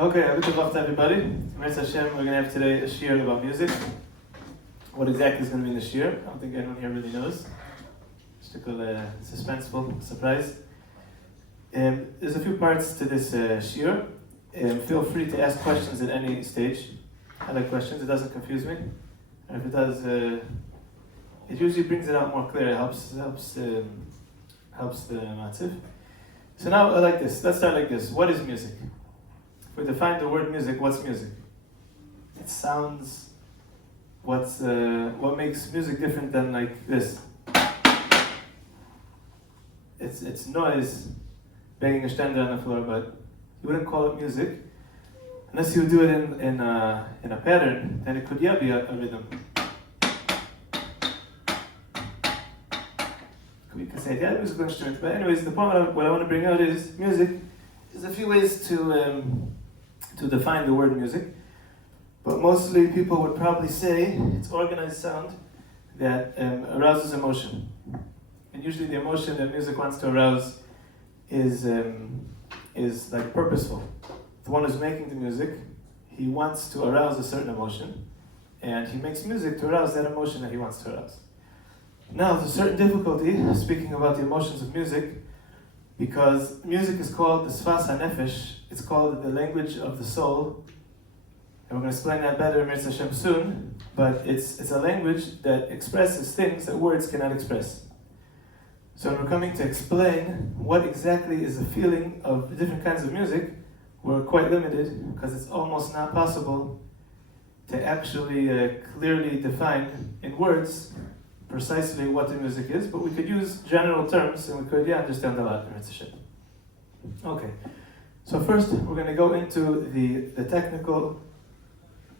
Okay, a good luck to everybody. Mitzvah Hashem, we're going to have today a shiur about music. What exactly is going to be in the shiur? I don't think anyone here really knows. Just a little suspenseful surprise. There's a few parts to this shiur. Feel free to ask questions at any stage. I like questions, it doesn't confuse me. And if it does, it usually brings it out more clear. It helps the matziv. So now I like this. Let's start like this. What is music? If we define the word music, what's music? It sounds. What makes music different than like this? It's noise, banging a ständer on the floor, but you wouldn't call it music unless you do it in a pattern. Then it could be a rhythm. We can say yeah, musical instrument. But anyways, the point what I want to bring out is music. There's a few ways to define the word music, but mostly people would probably say it's organized sound that arouses emotion. And usually the emotion that music wants to arouse is like purposeful. The one who's making the music, he wants to arouse a certain emotion, and he makes music to arouse that emotion that he wants to arouse. Now, there's a certain difficulty speaking about the emotions of music, because music is called the sfas hanefesh. It's called the language of the soul, and we're going to explain that better in Mitzvah Hashem soon. But it's a language that expresses things that words cannot express. So when we're coming to explain what exactly is the feeling of different kinds of music, we're quite limited because it's almost not possible to actually clearly define in words precisely what the music is, but we could use general terms and we could understand a lot. Okay, so first we're going to go into the technical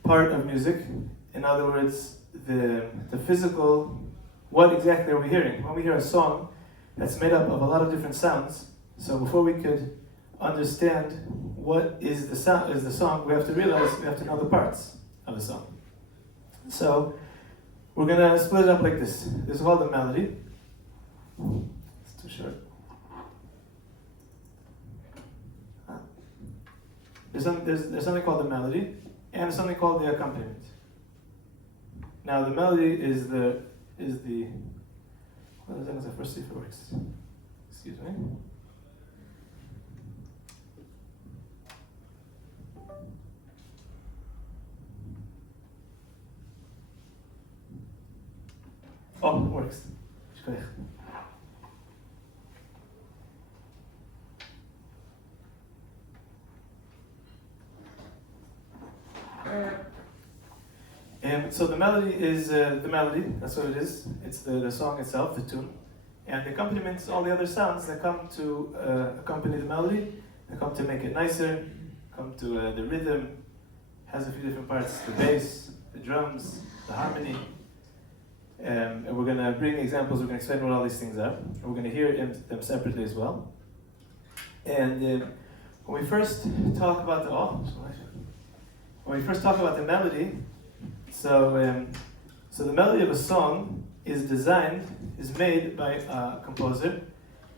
part of music. In other words, the physical, what exactly are we hearing? When we hear a song that's made up of a lot of different sounds, so before we could understand what is the song, we have to realize we have to know the parts of the song. So we're going to split it up like this. This is called the melody. It's too short. There's something called the melody, and there's something called the accompaniment. Now the melody is the well, as I first see if it works. Excuse me. Oh, it works. So the melody is the melody, that's what it is. It's the song itself, the tune. And the accompaniment is all the other sounds that come to accompany the melody, that come to make it nicer, come to the rhythm, has a few different parts, the bass, the drums, the harmony. And we're going to bring examples, we're going to explain what all these things are. And we're going to hear them separately as well. And when we first talk about the melody, so the melody of a song is made by a composer,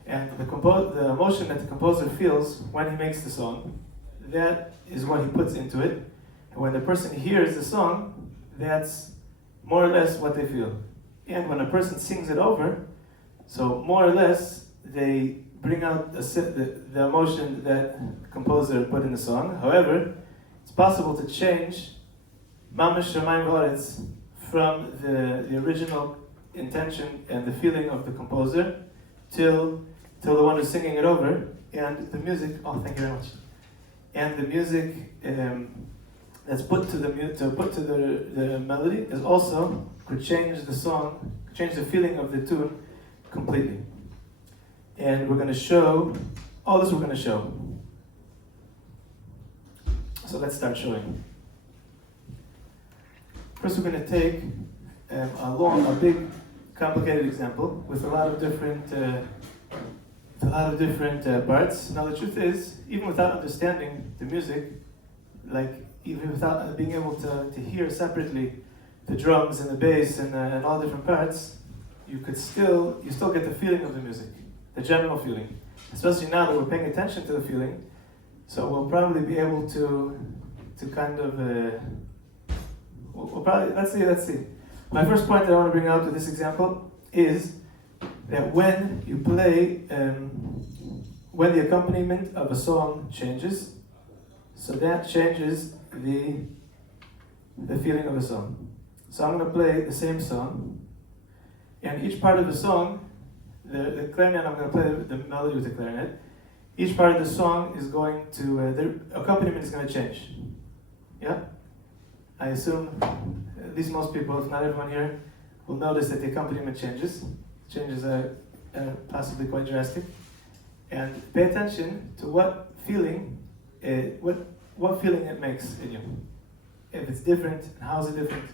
and the emotion that the composer feels when he makes the song, that is what he puts into it. And when the person hears the song, that's more or less what they feel. And when a person sings it over, so more or less they bring out the emotion that the composer put in the song. However, it's possible to change mamash shamayim v'aretz from the original intention and the feeling of the composer till the one who's singing it over, and the music. Oh, thank you very much. And the music that's put to the melody is also could change the song, change the feeling of the tune completely. And we're going to show all this. We're going to show. So let's start showing. First, we're going to take a big, complicated example with a lot of different parts. Now, the truth is, even without understanding the music, like even without being able to hear separately the drums and the bass and all different parts, you still get the feeling of the music, the general feeling. Especially now that we're paying attention to the feeling, So we'll probably be able to kind of we'll probably let's see. My first point that I want to bring out with this example is that when you play, when the accompaniment of a song changes, so that changes the feeling of the song. So I'm going to play the same song, and each part of the song, the clarinet, I'm going to play the melody with the clarinet. Each part of the song is going to, the accompaniment is going to change. Yeah? I assume, at least most people, if not everyone here, will notice that the accompaniment changes. Changes are possibly quite drastic. And pay attention to what feeling, what feeling it makes in you. If it's different, how is it different?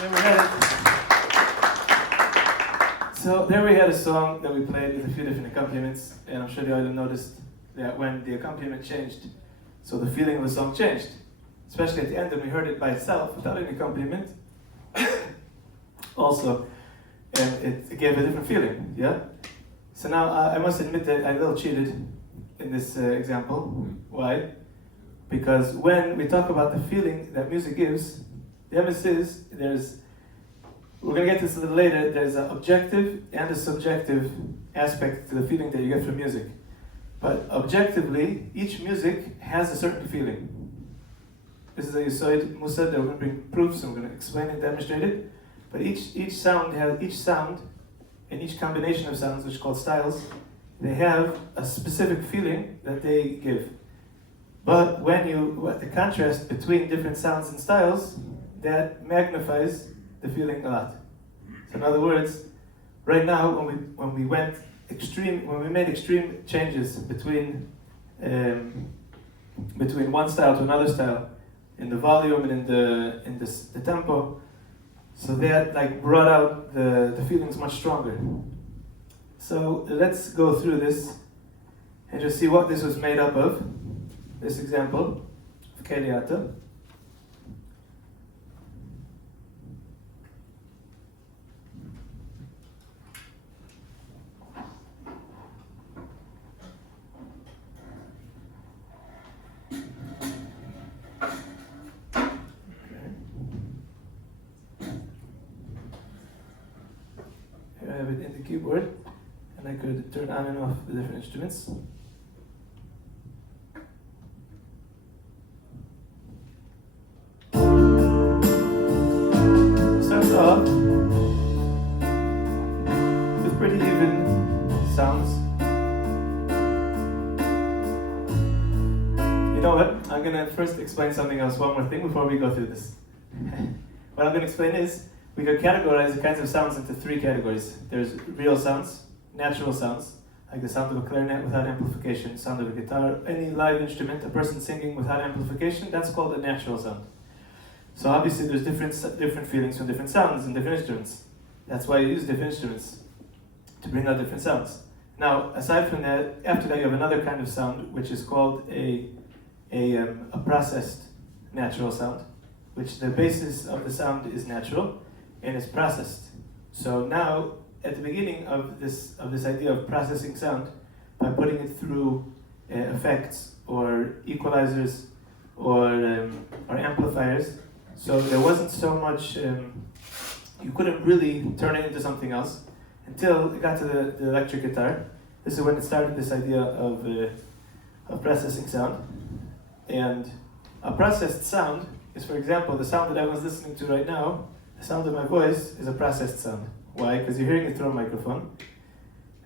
there we had it. So there we had a song that we played with a few different accompaniments, and I'm sure the audience noticed that when the accompaniment changed, so the feeling of the song changed. Especially at the end when we heard it by itself, without any accompaniment. Also, it gave a different feeling, yeah? So now I must admit that I a little cheated in this example. Why? Because when we talk about the feeling that music gives, the emphasis is we're going to get to this a little later, there's an objective and a subjective aspect to the feeling that you get from music. But objectively, each music has a certain feeling. This is a Yisoid Musad that we're going to bring proofs and we're going to explain and demonstrate it. But each sound and each combination of sounds, which are called styles, they have a specific feeling that they give. But the contrast between different sounds and styles, that magnifies the feeling a lot. So in other words, right now when we made extreme changes between one style to another style, in the volume and in the tempo, so that brought out the feelings much stronger. So let's go through this and just see what this was made up of. This example of Keliata. I have it in the keyboard, and I could turn on and off the different instruments. Starts off with pretty even sounds. You know what? I'm gonna first explain something else, one more thing before we go through this. What I'm gonna explain is, we could categorize the kinds of sounds into three categories. There's real sounds, natural sounds, like the sound of a clarinet without amplification, sound of a guitar, any live instrument, a person singing without amplification, that's called a natural sound. So obviously there's different feelings from different sounds and different instruments. That's why you use different instruments, to bring out different sounds. Now, aside from that, after that you have another kind of sound, which is called a processed natural sound, which the basis of the sound is natural, and it's processed. So now, at the beginning of this idea of processing sound, by putting it through effects or equalizers or amplifiers, so there wasn't so much. You couldn't really turn it into something else until it got to the electric guitar. This is when it started this idea of processing sound, and a processed sound is, for example, the sound that I was listening to right now. The sound of my voice is a processed sound. Why? Because you're hearing it through a microphone.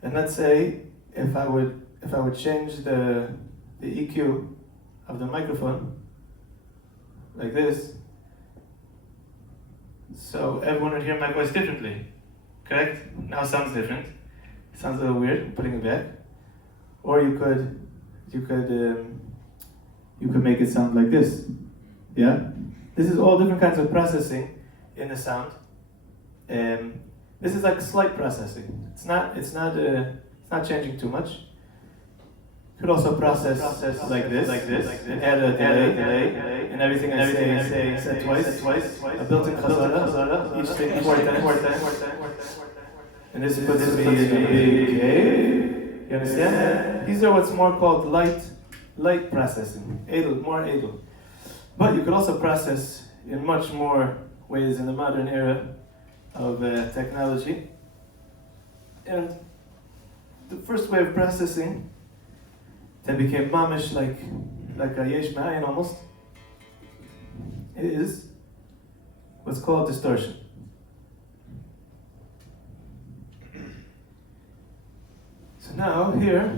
And let's say if I would change the EQ of the microphone like this, so everyone would hear my voice differently. Correct? Now it sounds different. It sounds a little weird. I'm putting it back. Or you could make it sound like this. Yeah. This is all different kinds of processing in the sound. This is like slight processing. It's not changing too much. You could also process like this, and add a delay, and everything I say said twice, a built-in chazara, each thing 4 times. And this puts me in a big A. You understand? These are what's more called light processing, more edel. But you could also process in much more ways in the modern era of technology. And the first way of processing that became mamish like a yesh ma'ayin almost is what's called distortion. So now here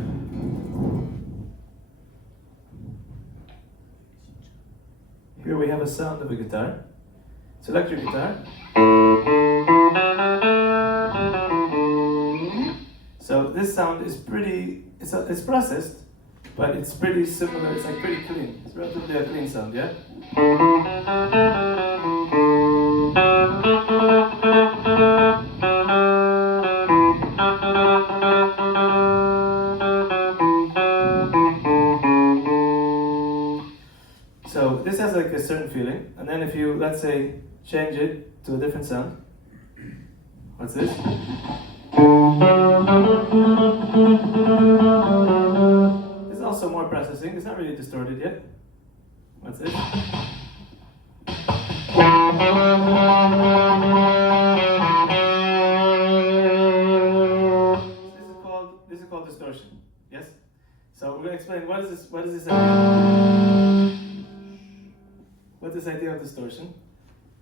we have a sound of a guitar. It's electric guitar. So this sound is it's processed, but it's pretty similar, it's like pretty clean. It's relatively a clean sound, yeah? And then if you, let's say, change it to a different sound. What's this? There's also more processing. It's not really distorted yet. What's this? This is called distortion. Yes? So we're going to explain what is this idea? What's this idea of distortion?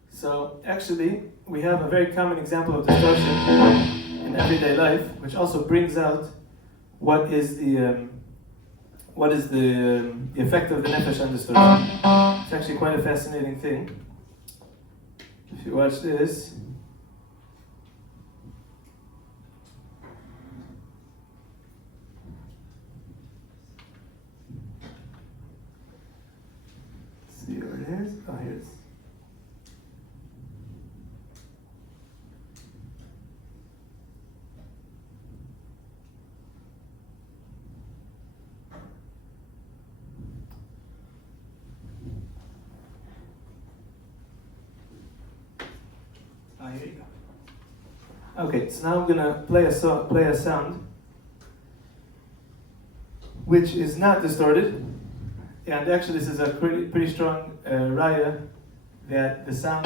So actually, we have a very common example of distortion in everyday life, which also brings out what is the effect of the nefesh on distortion. It's actually quite a fascinating thing. If you watch this, see where it is. Oh, here it is. Here you go. Okay, so now I'm gonna play a sound which is not distorted, and actually this is a pretty strong raya that the sound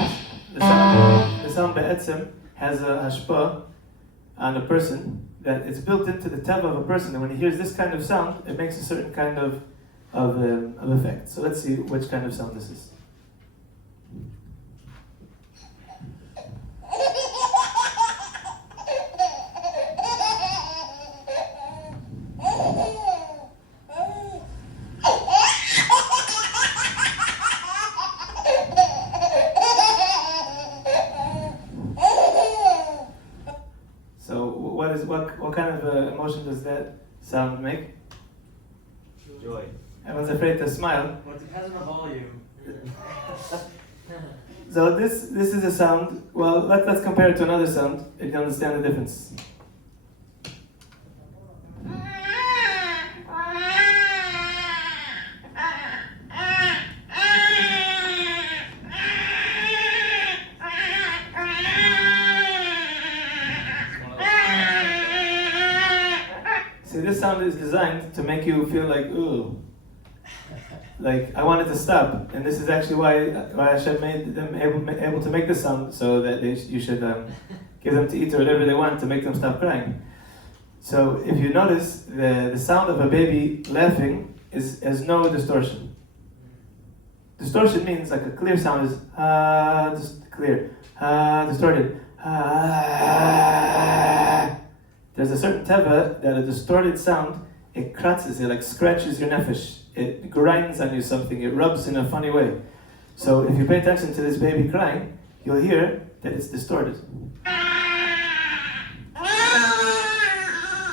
be'etzem has a hashpa on a person, that it's built into the teva of a person, and when he hears this kind of sound, it makes a certain kind of effect. So let's see which kind of sound this is. What kind of emotion does that sound make? Joy. Everyone's afraid to smile. Well, it depends on the volume. So this is a sound. Well, let's compare it to another sound. If you understand the difference. This sound is designed to make you feel like, ooh, like I wanted to stop, and this is actually why Hashem made them able to make this sound, so that you should give them to eat or whatever they want to make them stop crying. So if you notice, the sound of a baby laughing has no distortion. Distortion means like a clear sound is just clear, distorted. There's a certain teva that a distorted sound, it kratzes, it like scratches your nefesh, it grinds on you something, it rubs in a funny way. So if you pay attention to this baby crying, you'll hear that it's distorted.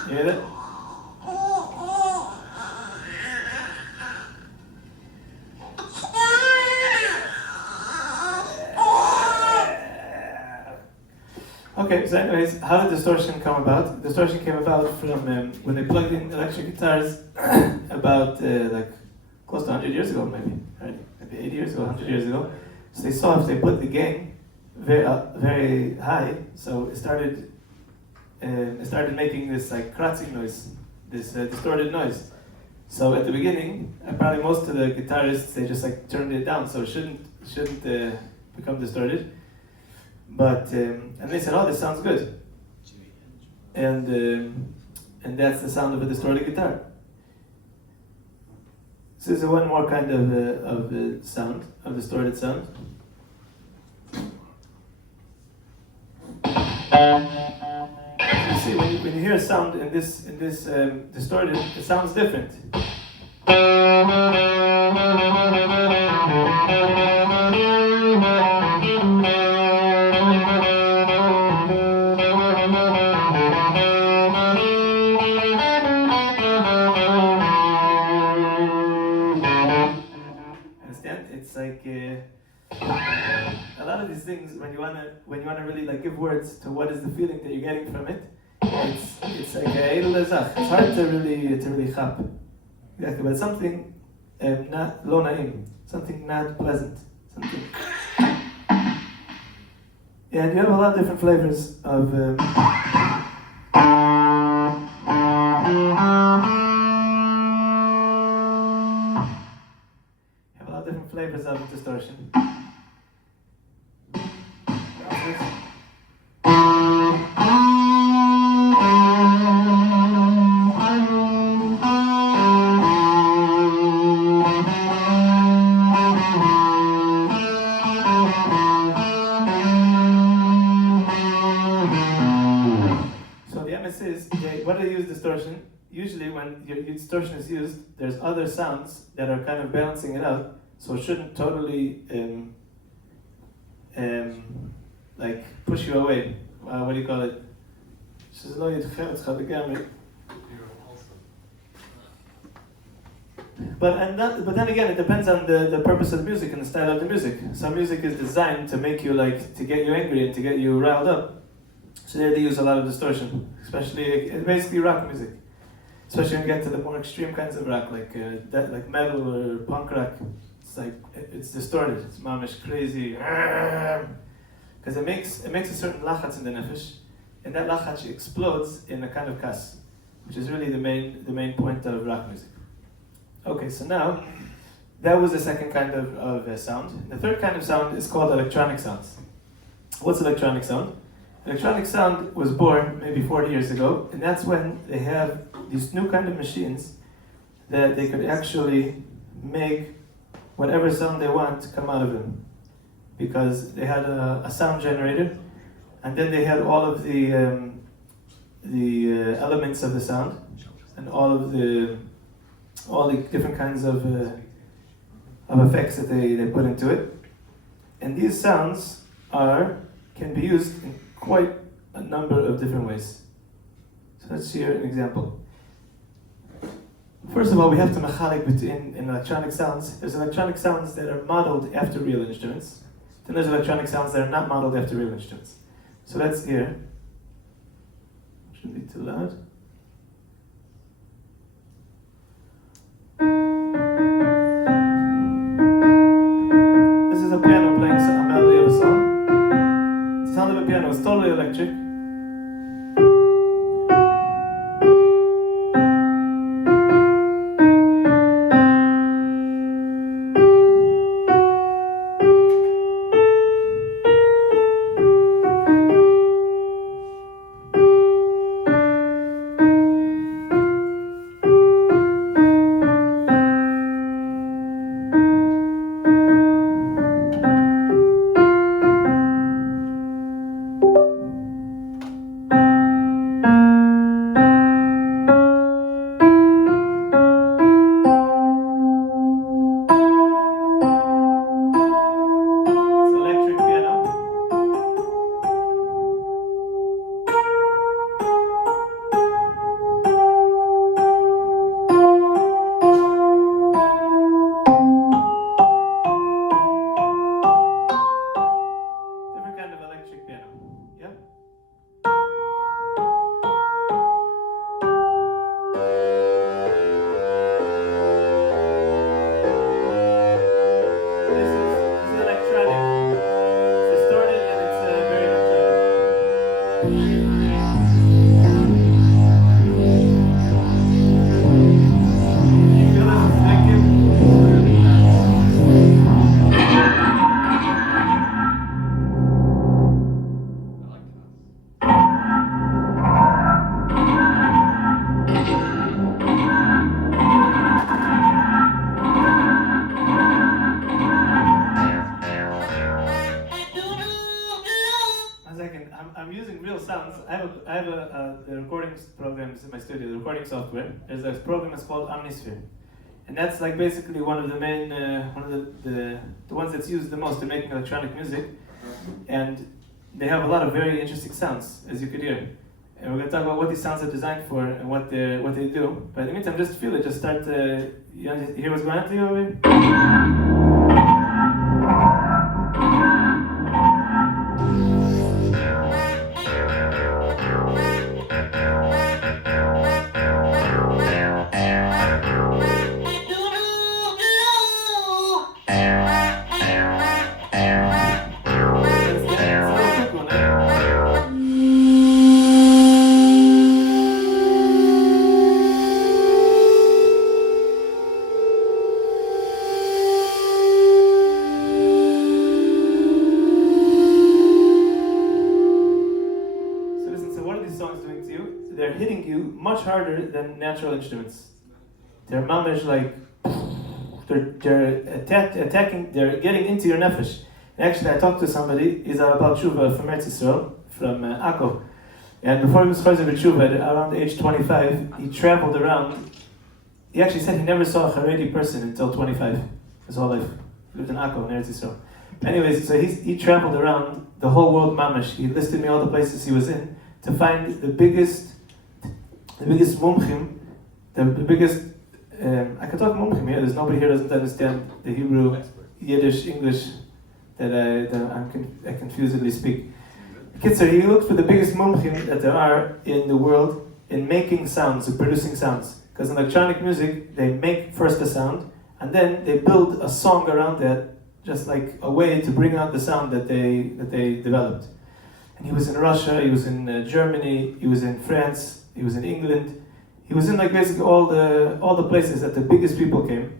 You hear that? Okay, so anyways, how did distortion come about? Distortion came about from when they plugged in electric guitars about like close to 100 years ago, maybe 80 years ago, 100 years ago. So they saw if they put the gain very high, so it started making this like kratzing noise, this distorted noise. So at the beginning, probably most of the guitarists, they just like turned it down, so it shouldn't become distorted. But and they said, "Oh, this sounds good," and that's the sound of a distorted guitar. So this is one more kind of sound, of distorted sound. You see, when you hear a sound in this distorted, it sounds different. It's like a lot of these things, when you wanna really like give words to what is the feeling that you're getting from it, it's like it's hard to really chap. Exactly, but something not lo naim, something not pleasant, something And you have a lot of different flavors of. Have a lot of different flavors of distortion. When they use distortion, usually when your distortion is used, there's other sounds that are kind of balancing it out, so it shouldn't totally like push you away. What do you call it? But then again, it depends on the purpose of the music and the style of the music. Some music is designed to make you to get you angry and to get you riled up. So there they use a lot of distortion, especially basically rock music. Especially when you get to the more extreme kinds of rock, like metal or punk rock. It's distorted. It's mamish crazy, because it makes a certain lachatz in the nefesh, and that lachatz explodes in a kind of kas, which is really the main point of rock music. Okay, so now that was the second kind of sound. The third kind of sound is called electronic sounds. What's electronic sound? Electronic sound was born maybe 40 years ago, and that's when they have these new kind of machines that they could actually make whatever sound they want come out of them. Because they had a sound generator, and then they had all of the elements of the sound, and all the different kinds of effects that they put into it. And these sounds can be used in quite a number of different ways. So let's hear an example. First of all, we have to mechalik between in electronic sounds. There's electronic sounds that are modeled after real instruments. Then there's electronic sounds that are not modeled after real instruments. So let's hear. Shouldn't be too loud. This is a piano playing a melody of a song. The sound of a piano is totally electric. The recording programs in my studio, the recording software. There's a program that's called Omnisphere, and that's basically one of the main, one of the ones that's used the most in making electronic music. And they have a lot of very interesting sounds, as you could hear. And we're going to talk about what these sounds are designed for and what they do. But in the meantime, just feel it. Just start to hear what's going on to you over here. song is doing to you, they're hitting you much harder than natural instruments. They're mamish like, attacking, they're getting into your nefesh. And actually, I talked to somebody, he's about Tshuva from Eretz Yisrael, from Akko. And before he was Chayzer B'Tshuva, around age 25, he traveled around. He actually said he never saw a Haredi person until 25, his whole life. He lived in Akko, in Eretz Yisrael. Anyways, so he traveled around the whole world mamash. He listed me all the places he was in to find the biggest mumchim, the biggest. I can talk mumchim here. There's nobody here who doesn't understand the Hebrew, Yiddish, English that I confusedly speak. Kitzer, he looked for the biggest mumchim that there are in the world in making sounds, in producing sounds. Because in electronic music, they make first a sound, and then they build a song around that, just like a way to bring out the sound that they developed. And he was in Russia, he was in Germany, he was in France, he was in England. He was in like basically all the places that the biggest people came.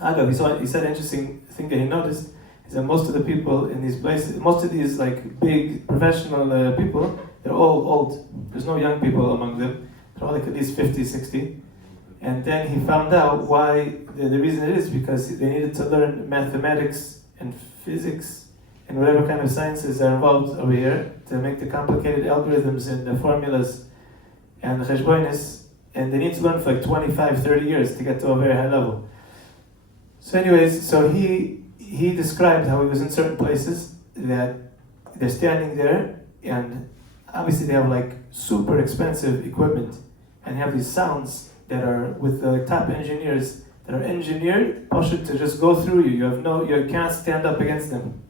Agav, he said an interesting thing that he noticed is that most of the people in these places, most of these like big professional people, they're all old. There's no young people among them. They're all like at least 50, 60. And then he found out why, the reason it is because they needed to learn mathematics and physics and whatever kind of sciences are involved over here to make the complicated algorithms and the formulas and the cheshbonis, and they need to learn for like 25, 30 years to get to a very high level. So anyways, so he described how he was in certain places that they're standing there and obviously they have like super expensive equipment and have these sounds that are with the top engineers that are engineered to just go through you. You can't stand up against them.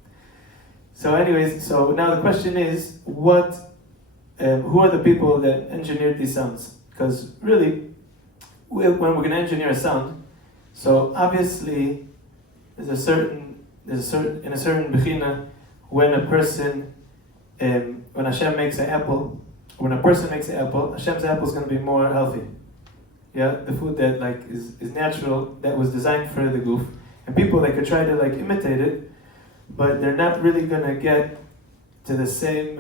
So anyways, so now the question is, who are the people that engineered these sounds? Because really, when we're going to engineer a sound, so obviously in a certain bechina, when a person, when Hashem makes an apple, when a person makes an apple, Hashem's apple is going to be more healthy. Yeah, the food that like is natural, that was designed for the goof, and people that could try to like imitate it, but they're not really going to get to the same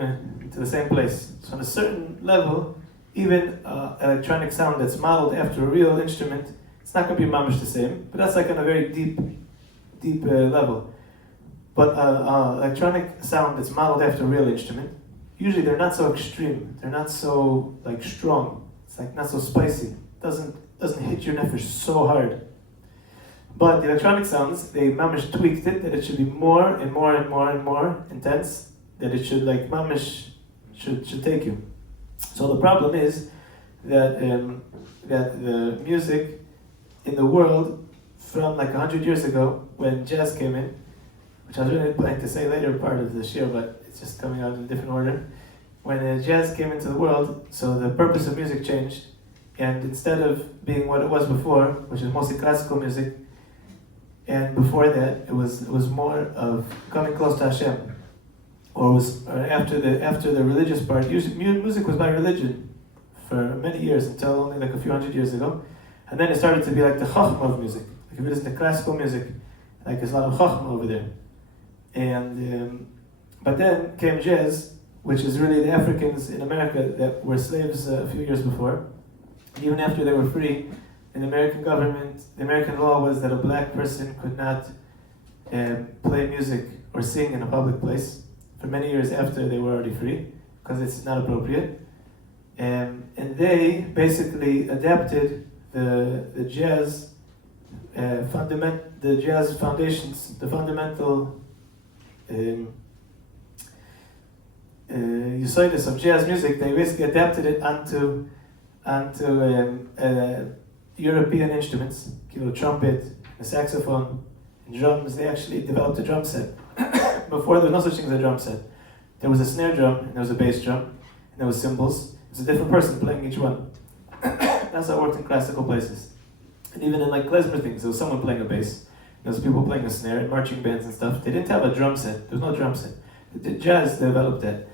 place. So on a certain level, even electronic sound that's modeled after a real instrument, it's not going to be mamish the same, but that's like on a very deep level. But electronic sound that's modeled after a real instrument, usually they're not so extreme, they're not so like strong, it's like not so spicy, doesn't hit your nefesh so hard. But the electronic sounds, they mamish tweaked it that it should be more and more and more and more intense, that it should like mamish should take you. So the problem is that the music in the world from like 100 years ago when jazz came in, which I was really planning to say later part of this year, but it's just coming out in a different order. When jazz came into the world, so the purpose of music changed, and instead of being what it was before, which is mostly classical music, and before that it was more of coming close to Hashem, or after the religious part. Usually, music was by religion for many years until only like a few hundred years ago, and then it started to be like the chachma of music. Like if you listen to classical music, like there's a lot of chachma over there. And but then came jazz, which is really the Africans in America that were slaves a few years before. Even after they were free, in the American government, the American law was that a black person could not play music or sing in a public place for many years after they were already free, because it's not appropriate. And they basically adapted the jazz foundations, the fundamental Yesodis of jazz music. They basically adapted it onto European instruments, trumpet, a saxophone, and drums. They actually developed a drum set. Before there was no such thing as a drum set. There was a snare drum, and there was a bass drum, and there was cymbals. It was a different person playing each one. That's how it worked in classical places. And even in like klezmer things, there was someone playing a bass. There was people playing a snare, and marching bands and stuff. They didn't have a drum set. There was no drum set. The jazz developed that.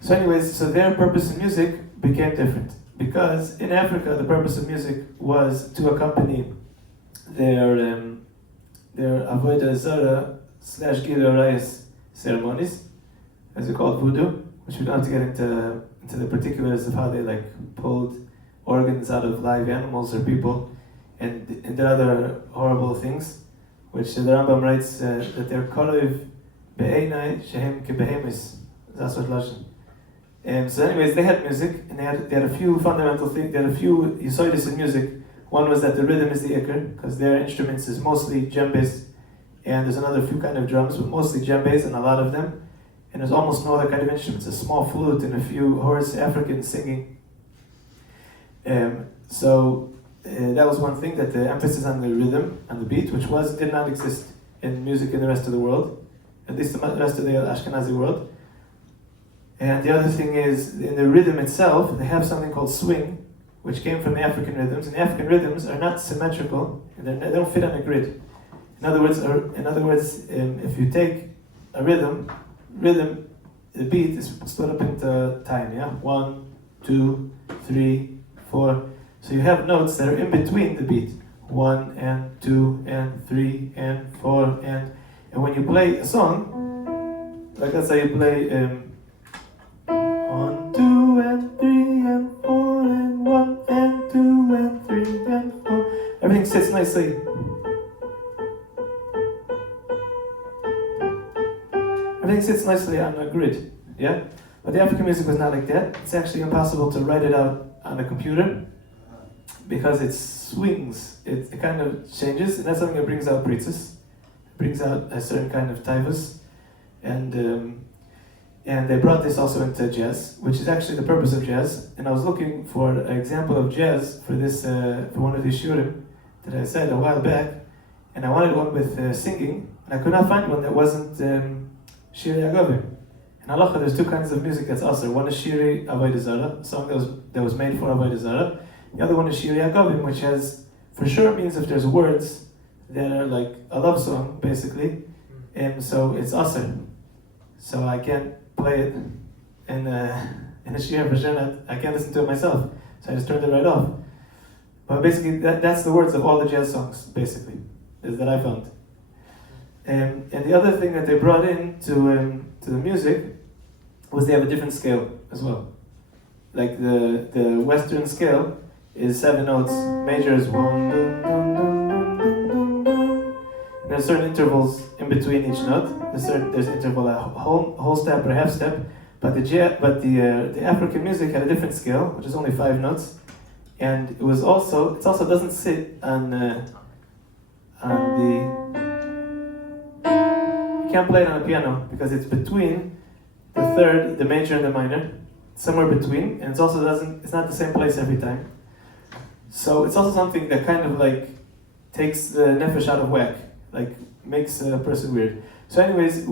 So anyways, so their purpose in music became different. Because in Africa, the purpose of music was to accompany their avodah zarah / Gilui Arayos ceremonies, as we call it voodoo, which we don't have to get into the particulars of how they like pulled organs out of live animals or people, and did other horrible things, which the Rambam writes that they're korev be'enai shehem kebehemis. That's what lashon. So anyways, they had music, and they had a few fundamental things, they had a few yisoidis in music. One was that the rhythm is the ikr, because their instruments is mostly djembes, and there's another few kind of drums, but mostly djembes, and a lot of them. And there's almost no other kind of instruments, a small flute and a few Horus Africans singing. So that was one thing, that the emphasis on the rhythm and the beat, which did not exist in music in the rest of the world, at least the rest of the Ashkenazi world. And the other thing is, in the rhythm itself, they have something called swing, which came from the African rhythms, and the African rhythms are not symmetrical, and they don't fit on a grid. In other words, if you take a rhythm, the beat is split up into time, yeah? 1, 2, 3, 4. So you have notes that are in between the beat. 1 and 2 and 3 and 4 and when you play a song, like that's how you play 1, 2 and 3 and 4 and 1 and 2 and 3 and 4. Everything sits nicely. Everything sits nicely on a grid, yeah? But the African music was not like that. It's actually impossible to write it out on a computer because it swings. It kind of changes, and that's something that brings out pritzes. It brings out a certain kind of taivas. And they brought this also into jazz, which is actually the purpose of jazz. And I was looking for an example of jazz for this, for one of these shurim that I said a while back, and I wanted one with singing, and I could not find one that wasn't Shiri Agavim. In halacha, there's two kinds of music that's also. One is Shiri Avodah Zarah, a song that was made for Avodah Zarah. The other one is Shiri Agavim, which has, for sure means if there's words that are like a love song, basically, and so it's aser. So I can't play it in a shir for sure. I can't listen to it myself, so I just turned it right off. But basically, that's the words of all the jazz songs, basically, that I found. And the other thing that they brought in to the music was they have a different scale as well. Like the Western scale is 7 notes. Major is 1, dun, dun, dun, dun, dun, dun, dun. And there's certain intervals in between each note. There's interval a whole step or half step. But the African music had a different scale, which is only 5 notes, and it also doesn't sit on the. You can't play it on a piano because it's between the third, the major, and the minor, somewhere between, and it's not the same place every time. So it's also something that kind of like takes the nefesh out of whack, like makes a person weird. So anyways,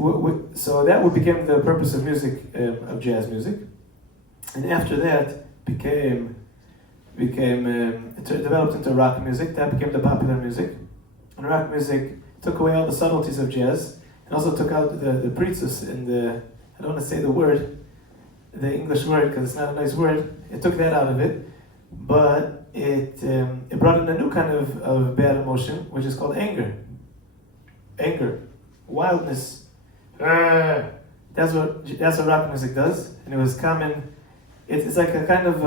so that became the purpose of music, of jazz music, and after that it developed into rock music. That became the popular music, and rock music took away all the subtleties of jazz, and also took out the pritzus and I don't want to say the English word because it's not a nice word. It took that out of it, but it brought in a new kind of bad emotion, which is called anger. Wildness. That's what rock music does, and it was common. It's like a kind of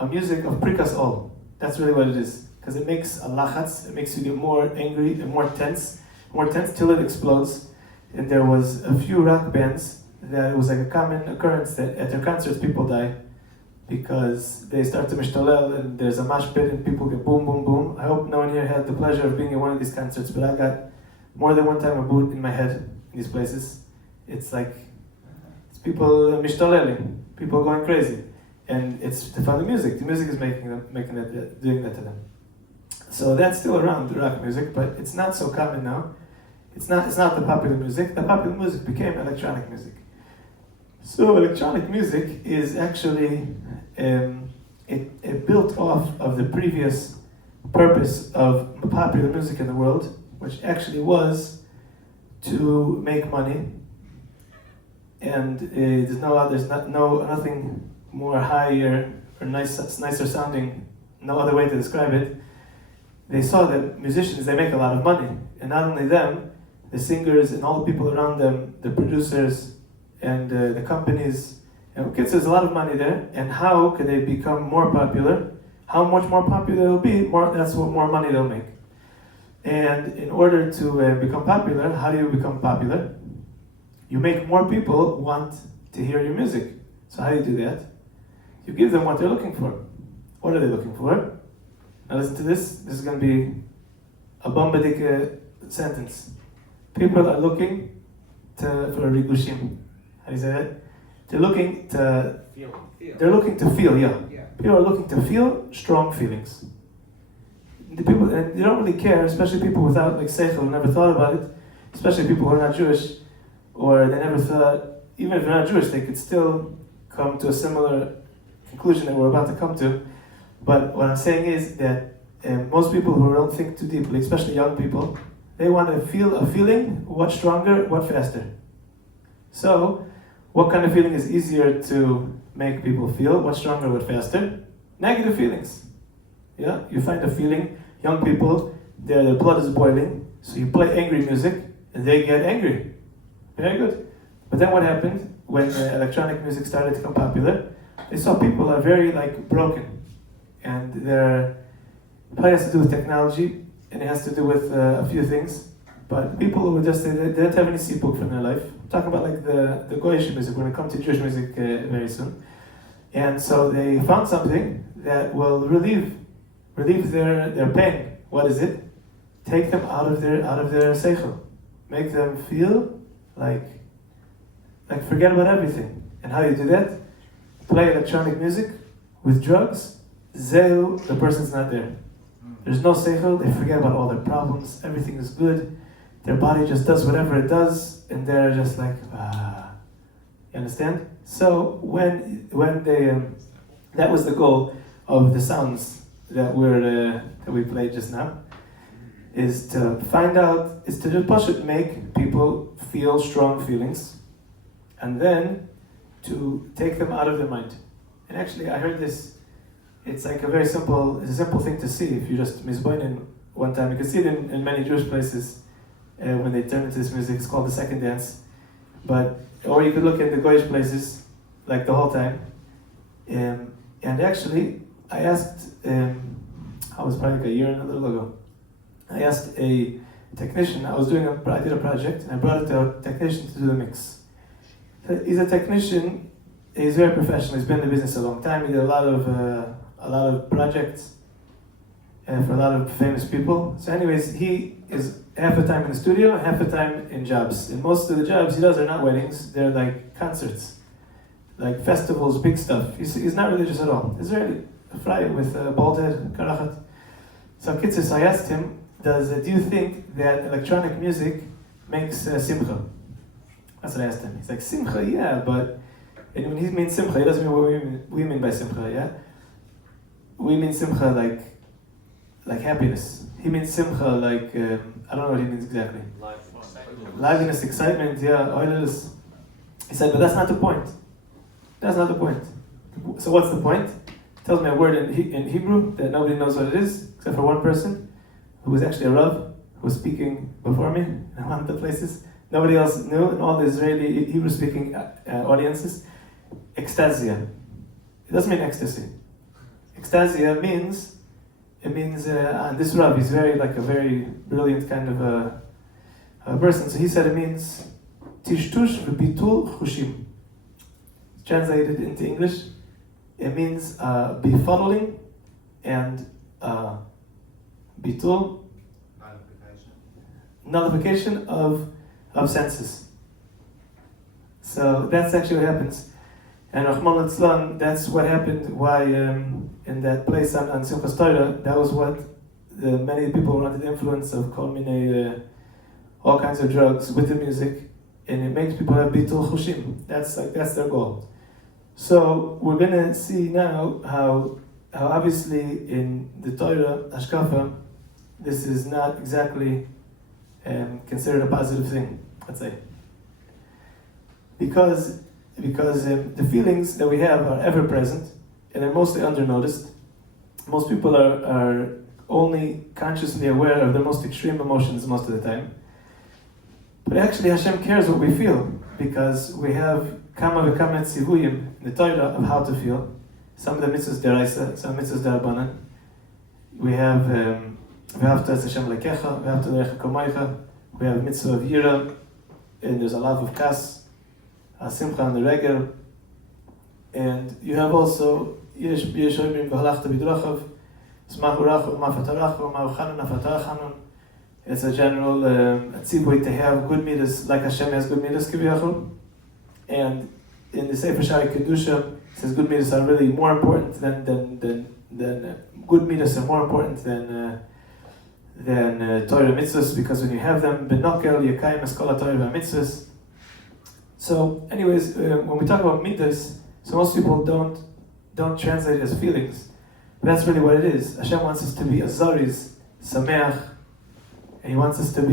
a music of prikas ol. That's really what it is, because it makes a lachatz. It makes you get more angry and more tense till it explodes. And there was a few rock bands that it was like a common occurrence that at their concerts people die because they start to mishtolel and there's a mosh pit and people get boom, boom, boom. I hope no one here had the pleasure of being in one of these concerts, but I got more than one time a boot in my head in these places. It's people mishtoleling, people going crazy, and it's to find the music. The music is doing that to them. So that's still around, the rock music, but it's not so common now. It's not the popular music. The popular music became electronic music. So electronic music is actually it built off of the previous purpose of popular music in the world, which actually was to make money. And there's nothing more higher or nicer sounding, no other way to describe it. They saw that musicians, they make a lot of money, and not only them, the singers and all the people around them, the producers and the companies, And kids, there's a lot of money there, and how can they become more popular? How much more popular they'll be, that's what more money they'll make. And in order to become popular, how do you become popular? You make more people want to hear your music. So how do you do that? You give them what they're looking for. What are they looking for? Now listen to this. This is going to be a bombastic sentence. People are looking for a rigushim. How do you say that? They're looking to Feel. They're looking to feel, yeah. Yeah. People are looking to feel strong feelings. The people, and they don't really care, especially people without like seichel, who never thought about it, especially people who are not Jewish, or they never thought, even if they're not Jewish, they could still come to a similar conclusion that we're about to come to. But what I'm saying is that most people who don't think too deeply, especially young people, they want to feel a feeling, what stronger, what faster. So, what kind of feeling is easier to make people feel? What stronger, what faster? Negative feelings. Yeah, you find a feeling, young people, their blood is boiling, so you play angry music, and they get angry. Very good. But then what happened when electronic music started to become popular? They saw people are very broken, and it probably has to do with technology, and it has to do with a few things. But people who they didn't have any sipuk from their life. I'm talking about the Goyish music. We're going to come to Jewish music very soon. And so they found something that will relieve their pain. What is it? Take them out of their seichel. Make them feel like forget about everything. And how you do that? Play electronic music with drugs. Zeu, the person's not there. There's no seichel. They forget about all their problems. Everything is good. Their body just does whatever it does, and they're just like, ah. You understand? So when they that was the goal of the sounds that we played just now, is to just make people feel strong feelings, and then to take them out of their mind. And actually, I heard this. It's like a simple thing to see if you just mizboinen one time. You can see it in many Jewish places when they turn into this music. It's called the second dance. Or you could look at the Goyish places like the whole time. And actually, I asked, I was probably like a year and a little ago, I asked a technician, I did a project, and I brought it to a technician to do the mix. He's a technician, he's very professional, he's been in the business a long time, he did a lot of projects for a lot of famous people. So anyways, he is half the time in the studio, half the time in jobs. And most of the jobs he does are not weddings, they're like concerts, like festivals, big stuff. He's not religious at all. Israeli, a fry with a bald head, karachat. So Kitzis, I asked him, do you think that electronic music makes simcha? That's what I asked him. He's like, simcha, yeah, but and when he means simcha, he doesn't mean what we mean by simcha, yeah? We mean simcha like happiness. He means simcha like, I don't know what he means exactly. Liveliness, excitement, yeah, oilers. He said, but that's not the point. That's not the point. So what's the point? He tells me a word in Hebrew that nobody knows what it is, except for one person, who was actually a Rav, who was speaking before me in one of the places. Nobody else knew in all the Israeli Hebrew-speaking audiences. Ecstasia. It doesn't mean ecstasy. Ecstasia means, and this Rav is a very brilliant kind of a person. So he said it means tishtush v'bitul chushim. Translated into English, it means befuddling and bitul, nullification of senses. So that's actually what happens. And Rahman al-Islam, that's what happened, why in that place on Simchas Torah, that was what many people were under the influence of all kinds of drugs with the music, and it makes people have bitul chushim. That's their goal. So we're gonna see now how obviously in the Torah, Hashkafa, this is not exactly considered a positive thing, let's say. Because the feelings that we have are ever present, and they're mostly undernoticed. Most people are only consciously aware of their most extreme emotions most of the time. But actually Hashem cares what we feel, because we have kama v'kama tzivuyim, the Torah, of how to feel. Some of the mitzvahs deraisa, some mitzvahs derabanan. We have v'ahavta es Hashem lekecha, v'ahavta l'recha kamoicha. We have a mitzvah of yira, and there's a love of kas, a simcha and the regel. And you have also yesh omrim v'halachta b'drachav, smachu rachu, ma'fatarachu, ma'uchanan, afatarachanun. It's a general tzivui to have good midas, like Hashem has good midas, kiviyachol. And in the Sefer Shari Kedusha, it says good midas are really more important than good midas are more important than Torah mitzvahs, because when you have them, benokel yekayim eskola Torah mitzvahs. So, anyways, when we talk about midas, so most people don't translate it as feelings. But that's really what it is. Hashem wants us to be azaris, sameach, and He wants us to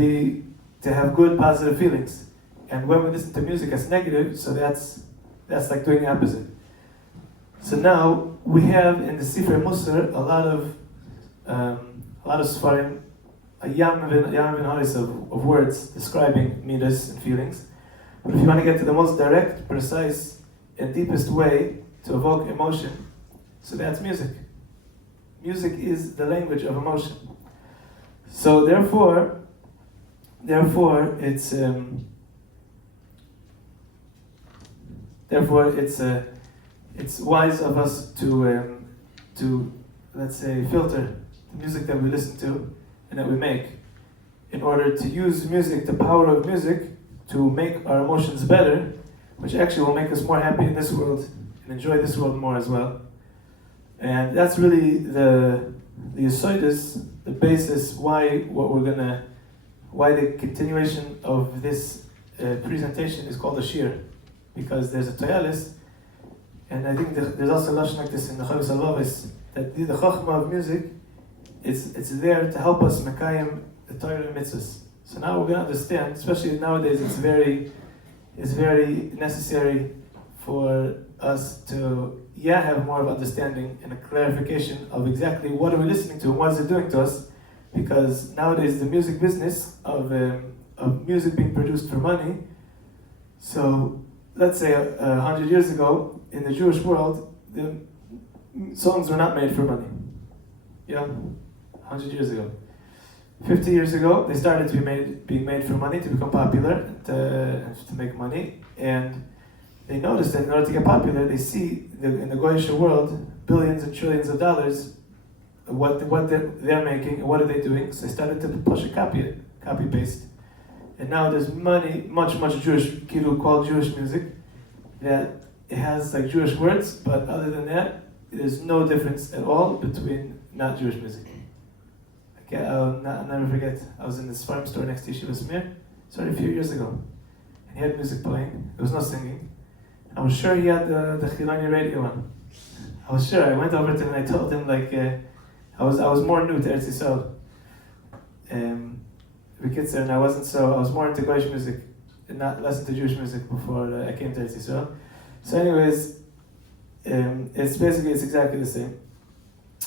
have good, positive feelings. And when we listen to music as negative, so that's like doing the opposite. So now we have in the Sefer Musar a lot of svarim, a yam haris of words describing midas and feelings. But if you want to get to the most direct, precise, and deepest way to evoke emotion, so that's music. Music is the language of emotion. So therefore, it's wise of us to let's say filter the music that we listen to and that we make, in order to use music, the power of music, to make our emotions better, which actually will make us more happy in this world and enjoy this world more as well. And that's really the yesodus, the basis why the continuation of this presentation is called a shir, because there's a toyalis, and I think there's also a lashon like this in the Chavis Alavis, that the chachma of music, it's there to help us mekayim the Torah and mitzvahs. So now we're going to understand, especially nowadays, it's very necessary for us to have more of understanding and a clarification of exactly what are we listening to and what is it doing to us, because nowadays the music business of music being produced for money. So let's say 100 years ago in the Jewish world, the songs were not made for money. 100 years ago. 50 years ago, they started to being made for money, to become popular, to make money, and they noticed that in order to get popular, they see in the Goyish world billions and trillions of dollars, what they're making and what are they doing. So they started to push a copy paste, and now there's much Jewish kilu called Jewish music, that it has like Jewish words, but other than that, there's no difference at all between not Jewish music. I'll never forget, I was in this farm store next to Yeshiva Smir, started a few years ago, and he had music playing, there was no singing. I was sure he had the Chiloni radio on. I was sure. I went over to him and I told him, like, I was more new to Eretz Yisrael. And I was more into Goyish music and not less into Jewish music before I came to Eretz Yisrael. So anyways, it's exactly the same.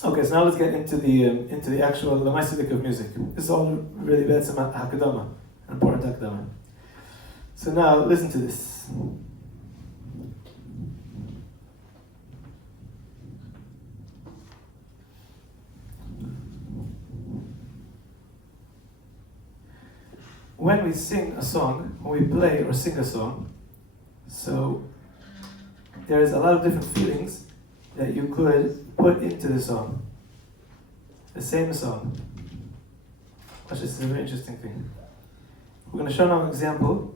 Okay, so now let's get into the actual Lamaisidik of music. This is all really bad, some Hakadama, an important Hakadama. So now, listen to this. When we sing a song, when we play or sing a song, so there's a lot of different feelings that you could put into the song. The same song. Watch, this is a very interesting thing. We're going to show now an example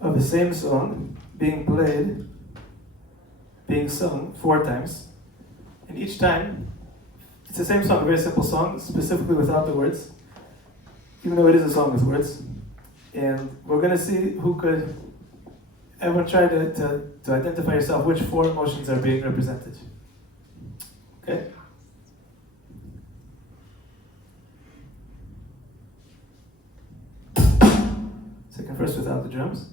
of the same song being played, being sung 4 times. And each time, it's the same song, a very simple song, specifically without the words, even though it is a song with words. And we're going to see who could, everyone try to identify yourself which 4 emotions are being represented. Okay? Second verse without the drums.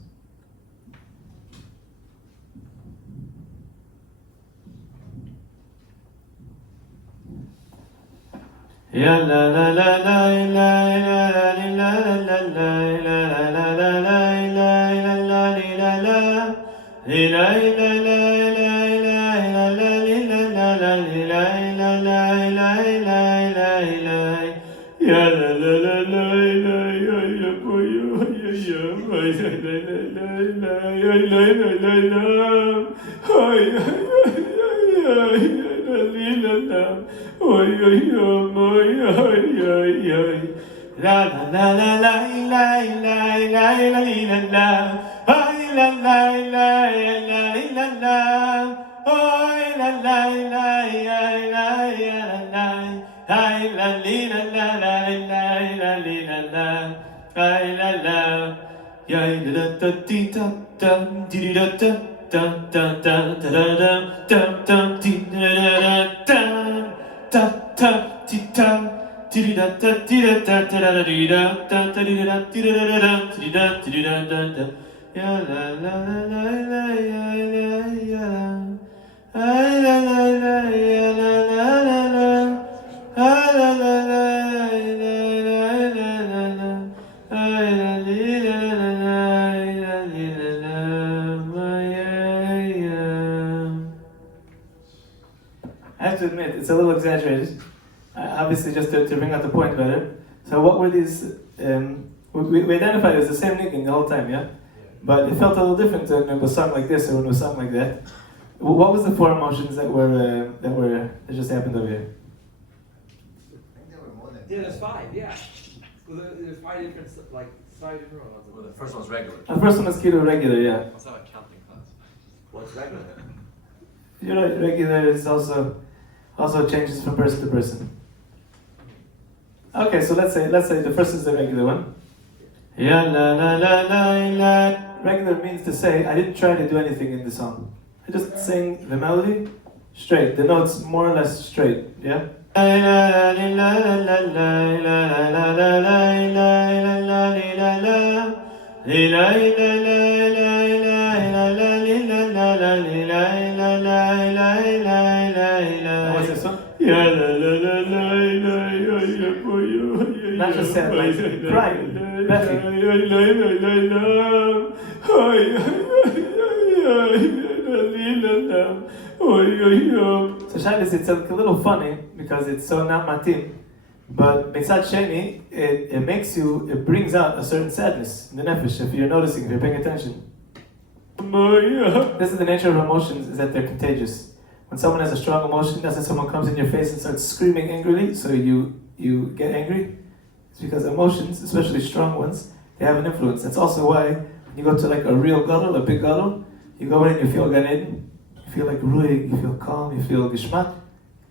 Ya la la la la la la la la la la la la la la la la la la la La la la la la la la la la la la. Ay la la la la la la. Ay la la la la la la. Ay la la la la la la la. Ay la la. Ya la da ti da da di da da da da da da da da da di da da da da ti da. Da da da da da da da da da da da da. Ya la la la la la ya la la la la ya la la la la la la la la I have to admit, it's a little exaggerated. Obviously, just to bring out the point better. So, what were these? We identified it as the same nigging the whole time, yeah? But it felt a little different when it was sung like this or when it was sung like that. What was the four emotions that just happened over here? I think there were more than Yeah, there's five, yeah. Well, there's five different, like, five different ones. Well, the first one's regular. The first one was kilo regular, yeah. Let's have a counting class. What's regular? You're right, regular is also changes from person to person. Okay, so let's say the first is the regular one. Ya la la la la la. Regular means to say I didn't try to do anything in the song. I just sang the melody straight, the notes more or less straight. Yeah. What's this one? Not just sad, like crying, laughing. So Shabbos, it's a little funny because it's so not matim, but Mitzad Sheni, it brings out a certain sadness in the nefesh if you're noticing, if you're paying attention. This is the nature of emotions, is that they're contagious. When someone has a strong emotion, that's when someone comes in your face and starts screaming angrily, so you get angry. It's because emotions, especially strong ones, they have an influence. That's also why when you go to like a real gadol, a big gadol, you go in and you feel Gan Eden, you feel like ruhig, you feel calm, you feel geshmak,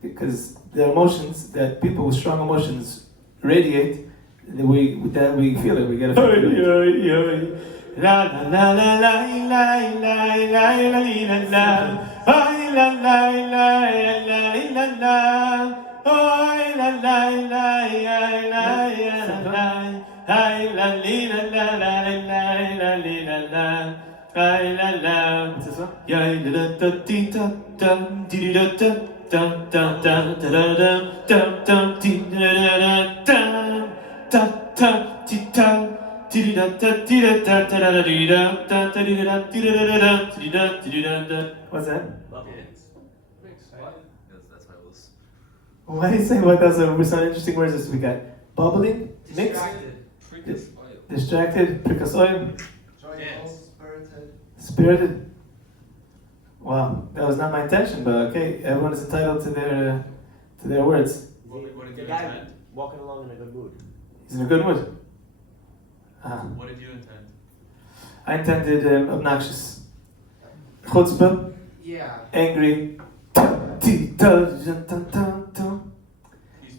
because the emotions that people with strong emotions radiate, we feel it, we get affected. La la la la la la la la la la. Ay la la la la la la. Ay la la la la la la. Ay la la la la la la. Ay la la. Ya la da ti da da di da da da da da da da da ti da da da da ti da. What's that? Bubbles. That's my list. Why do you say what? Those are some interesting words this we got. Bubbling, mixed, distracted, prikasoyim, joyful, spirited. spirited. Wow, that was not my intention, but okay, everyone is entitled to their words. What did The you guy intend? walking along in a good mood. He's in a good mood. What did you intend? I intended obnoxious, chutzpah, Yeah. angry.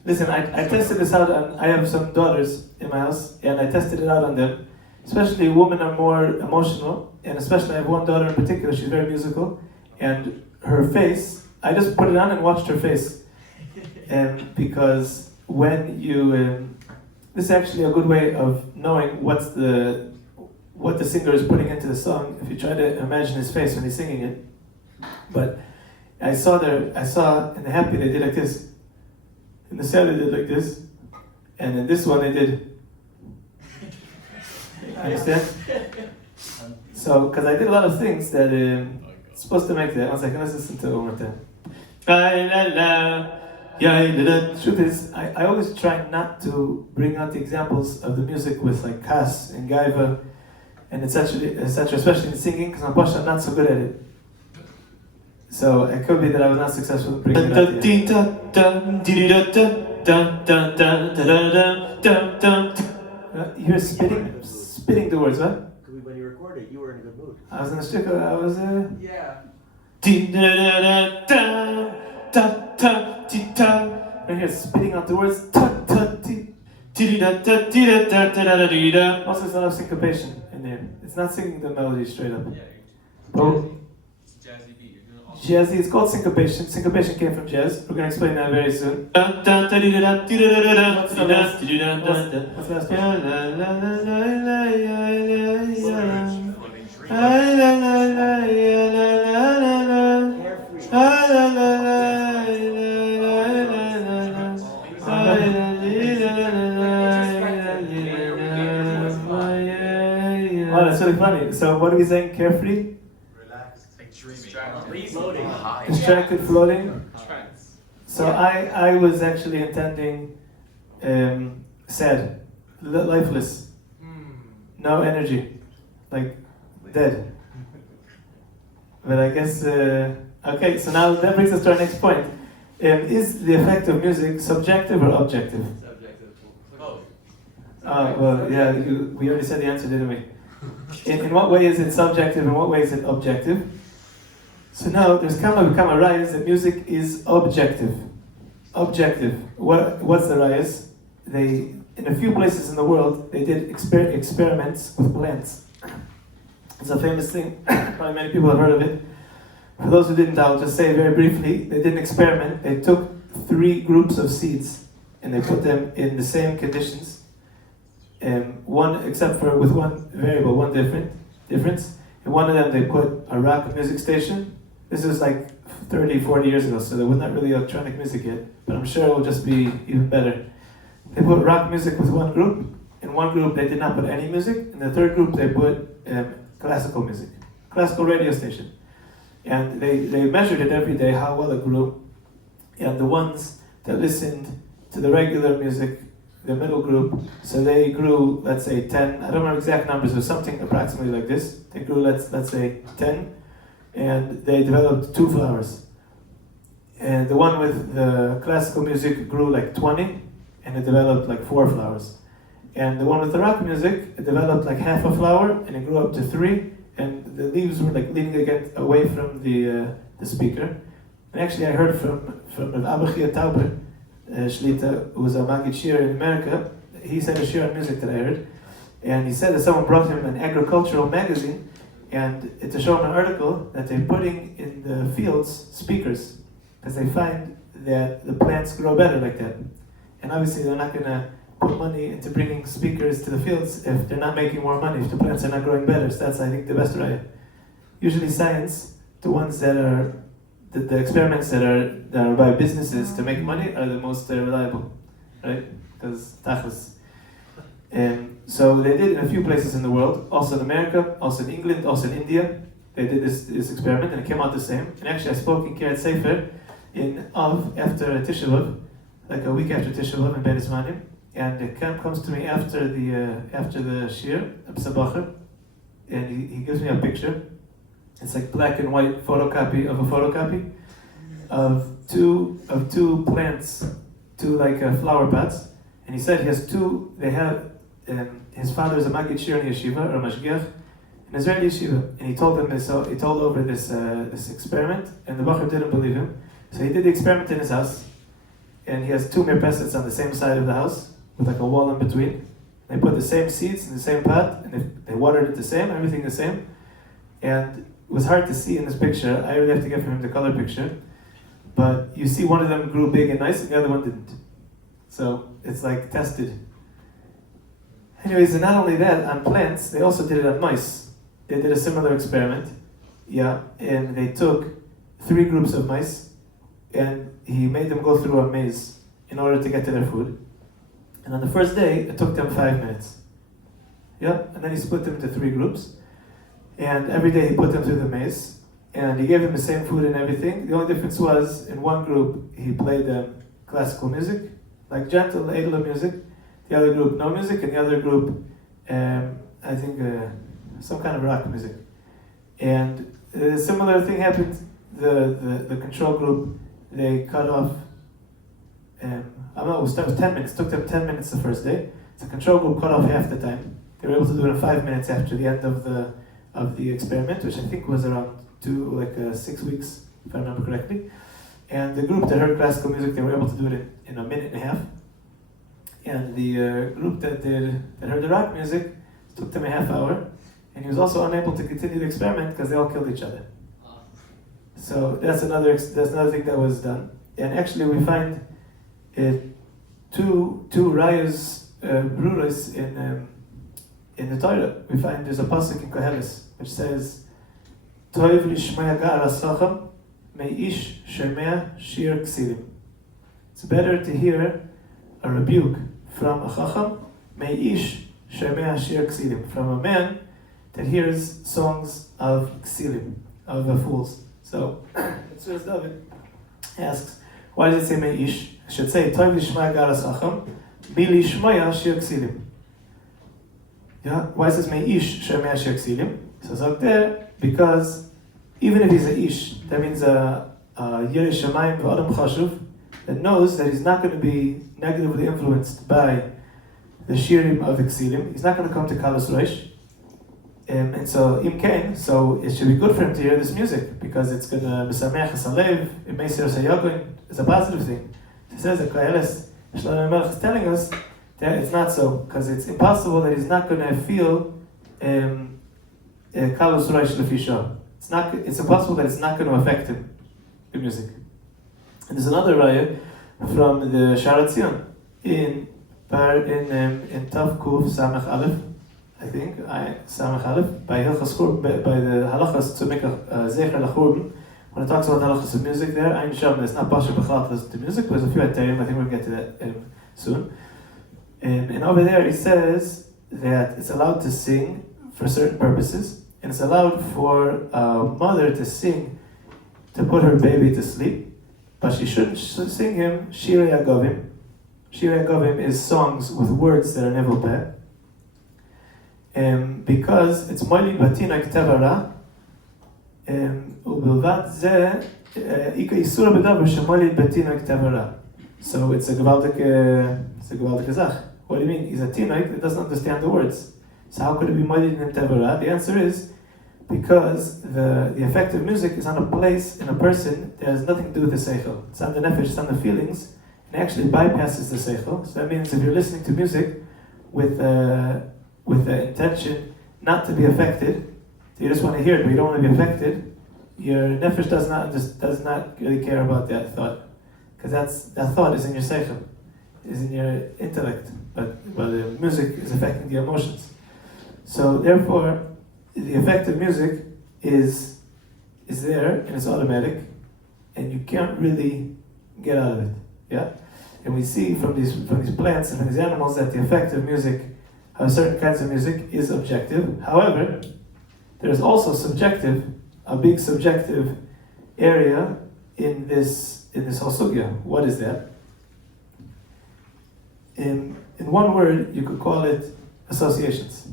Listen, I tested this out on, I have some daughters in my house, and I tested it out on them. Especially women are more emotional, and especially I have one daughter in particular, she's very musical, and her face, I just put it on and watched her face. And because when you, this is actually a good way of knowing what the singer is putting into the song, if you try to imagine his face when he's singing it. But I saw in the happy they did like this. In the sad they did like this. And in this one they did. Understand? So, because I did a lot of things that supposed to make that. 1 second, let's listen to it one more time. The truth is, I always try not to bring out the examples of the music with like kas and gaiva and etc., especially in singing, because I'm not so good at it. So it could be that I was not successful in bringing it out yet. You hear spitting the words, what? Could be when you recorded, you were in a good mood. I was in a sticker, Yeah. Right here, spitting out the words. Also, there's a lot of syncopation in there. It's not singing the melody straight up. Yeah, Oh. it's a jazzy beat. You're doing all Jazzy, it's called syncopation. Syncopation came from jazz. We're going to explain that very soon. What's the last one? Living dream. Oh, that's really funny. So what are we saying? Carefree? Relaxed. Like dreaming. Floating. High. Distracted, floating? Trance. So I was actually intending sad, lifeless, no energy, like dead. But I guess, okay, so now that brings us to our next point. Is the effect of music subjective or objective? Subjective. Both. Well, yeah, we already said the answer, didn't we? In what way is it subjective, in what way is it objective? So now there's become a rise that music is objective. Objective. What's the rise? In a few places in the world, they did experiments with plants. It's a famous thing, probably many people have heard of it. For those who didn't, I'll just say very briefly, they did an experiment. They took 3 groups of seeds and they put them in the same conditions. One, except for with one variable, one difference. In one of them they put a rock music station. This was like 30, 40 years ago, so there was not really electronic music yet, but I'm sure it will just be even better. They put rock music with one group. In one group they did not put any music. In the third group they put classical music, classical radio station. And they measured it every day, how well it grew. And the ones that listened to the regular music, the middle group, so they grew, let's say 10, I don't remember exact numbers, but something approximately like this. They grew, let's say 10, and they developed 2 flowers. And the one with the classical music grew like 20, and it developed like 4 flowers. And the one with the rock music, it developed like half a flower, and it grew up to 3, and the leaves were like leaning away from the speaker. And actually I heard from Abachi Tauber, Shlita, who was a Maggid Shir in America. He said a shir on music that I heard. And he said that someone brought him an agricultural magazine, and to show him an article that they're putting in the fields speakers, because they find that the plants grow better like that. And obviously they're not going to put money into bringing speakers to the fields if they're not making more money, if the plants are not growing better. So that's, I think, the best raya. Usually science, the ones that are, the experiments that are by businesses to make money are the most reliable, right? Because tachlis. So they did in a few places in the world, also in America, also in England, also in India. They did this experiment and it came out the same. And actually I spoke in Kiryat Sefer after Tisha B'Av, like a week after Tisha B'Av in Beis Zmanim. And the camp comes to me after the shir, Absabacher, and he gives me a picture. It's like black and white photocopy of a photocopy of two plants, 2 like flower pots. And he said he has 2. They have his father is a Maggid Shir in yeshiva or a mashgiach in Israeli yeshiva, and he told them this. So he told over this experiment, and the bacher didn't believe him. So he did the experiment in his house, and he has 2 mirpesets on the same side of the house with like a wall in between. They put the same seeds in the same pot, and they watered it the same, everything the same. And it was hard to see in this picture. I really have to get from him the color picture. But you see one of them grew big and nice, and the other one didn't. So it's like tested. Anyways, and not only that, on plants, they also did it on mice. They did a similar experiment. Yeah, and they took 3 groups of mice, and he made them go through a maze in order to get to their food. And on the first day, it took them 5 minutes. Yeah, and then he split them into 3 groups. And every day he put them through the maze. And he gave them the same food and everything. The only difference was, in one group, he played them classical music, like gentle, edler music. The other group, no music. And the other group, I think, some kind of rock music. And a similar thing happened the control group, they cut off, I don't know, it was 10 minutes. It took them 10 minutes the first day. The control group cut off half the time. They were able to do it in 5 minutes after the end of the experiment, which I think was around 6 weeks, if I remember correctly. And the group that heard classical music, they were able to do it in a minute and a half. And the group that heard the rock music, it took them a half hour. And he was also unable to continue the experiment because they all killed each other. So that's another thing that was done. And actually we find two rayas, bruras in the Torah. We find there's a pasuk in Koheles which says, "Toiv lishmaya gar asacham meish shemea shir ksirim." It's better to hear a rebuke from a chacham meish shemea shir ksirim, from a man that hears songs of ksilim, of fools. So, Tzur David asks, why does it say meish? It should say Toiv lishmaya gar asacham milishmaya shir ksilim. Yeah, why it says meish shemea shir ksilim? So it's there because even if he's a ish, that means a yirei shamayim v'adam chashuv that knows that he's not going to be negatively influenced by the shirim of the ksilim. He's not going to come to Kalos Rosh. And so im kain, so it should be good for him to hear this music because it's going to b'sameach ha'salev, it makes it it's a positive thing. It says that Koheles Shlomo Melech is telling us that it's not so, because it's impossible that he's not going to feel Kalos Rosh Lefisha. It's impossible that it's not going to affect him, the music. And there's another raya from the Sharat Zion in Tav Kuf Samach Aleph, I think, Samach Aleph, by the halachas to make a zecher lachurban. When it talks about halachas of music there, Ein Sham, it's not Pasha B'chlal to listen to music, but there's a few aterim, I think we'll get to that soon. And over there it says that it's allowed to sing for certain purposes, and it's allowed for a mother to sing to put her baby to sleep, but she shouldn't sing him Shirei Agavim. Shirei Agavim is songs with words that are nevel peh, because it's Moili Batina Ktevara, Ubilvat Ze Ika Isura Bedavar Shemoili Batina Ktevara. So it's a gewaltige Zach. What do you mean? He's a teenager that doesn't understand the words. So how could it be Moili in Tevara? The answer is because the effect of music is on a place in a person that has nothing to do with the seichel. It's on the nefesh, it's on the feelings, and it actually bypasses the seichel. So that means if you're listening to music with the intention not to be affected, so you just want to hear it but you don't want to be affected, your nefesh does not really care about that thought, because that thought is in your seichel, is in your intellect, but the music is affecting the emotions. So therefore, the effect of music is there and it's automatic, and you can't really get out of it. Yeah, and we see from these plants and from these animals that the effect of music, certain kinds of music, is objective. However, there is also a big subjective area in this whole sugya. What is that? In one word, you could call it associations.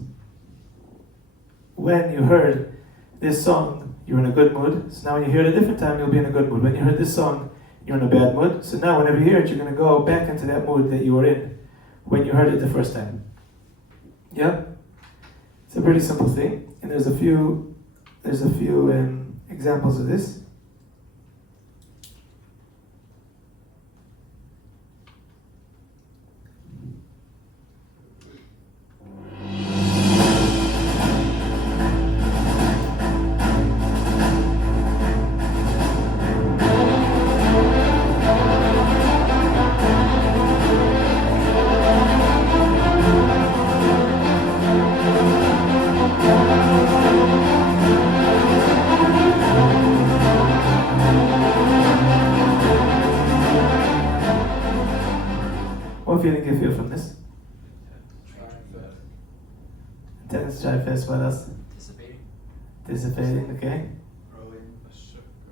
When you heard this song, you're in a good mood. So now when you hear it a different time, you'll be in a good mood. When you heard this song, you're in a bad mood. So now whenever you hear it, you're going to go back into that mood that you were in when you heard it the first time. Yeah? It's a pretty simple thing. And there's a few examples of this. What feeling do you feel from this? Intense, try fast, what else? Dissipating, okay?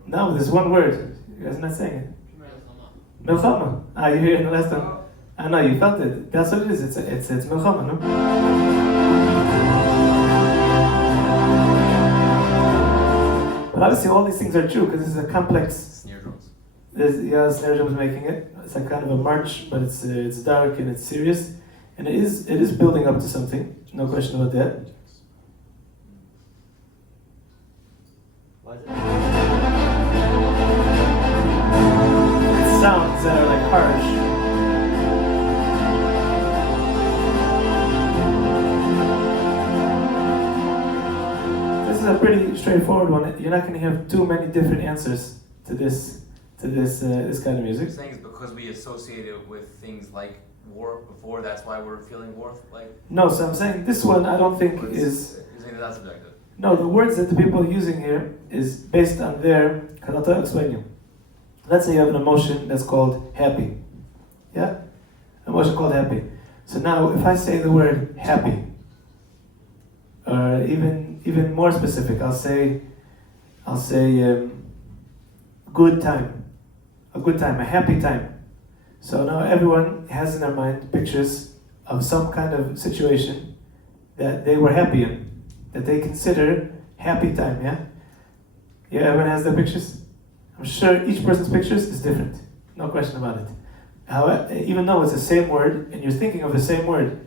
No, there's one word. You guys are not saying it. Milchama. You hear it in the last time. I know, you felt it. That's what it is. It's Milchama, no? But obviously all these things are true because this is a complex. Snare drums. Snare drum is making it. It's like kind of a march, but it's dark and it's serious, and it is building up to something. No question about that. Why is it? It's sounds that are like harsh. This is a pretty straightforward one. You're not going to have too many different answers to this kind of music. You're saying it's because we associate it with things like war before, that's why we're feeling war? Like, No, so I'm saying this one I don't think or is. you're saying that's subjective? No, the words that the people are using here is based on their. I'll explain you. Let's say you have an emotion that's called happy. Yeah? An emotion called happy. So now if I say the word happy, or even more specific, I'll say good time. A good time, a happy time. So now everyone has in their mind pictures of some kind of situation that they were happy in, that they consider happy time, yeah? Yeah, everyone has their pictures? I'm sure each person's pictures is different, no question about it. However, even though it's the same word, and you're thinking of the same word,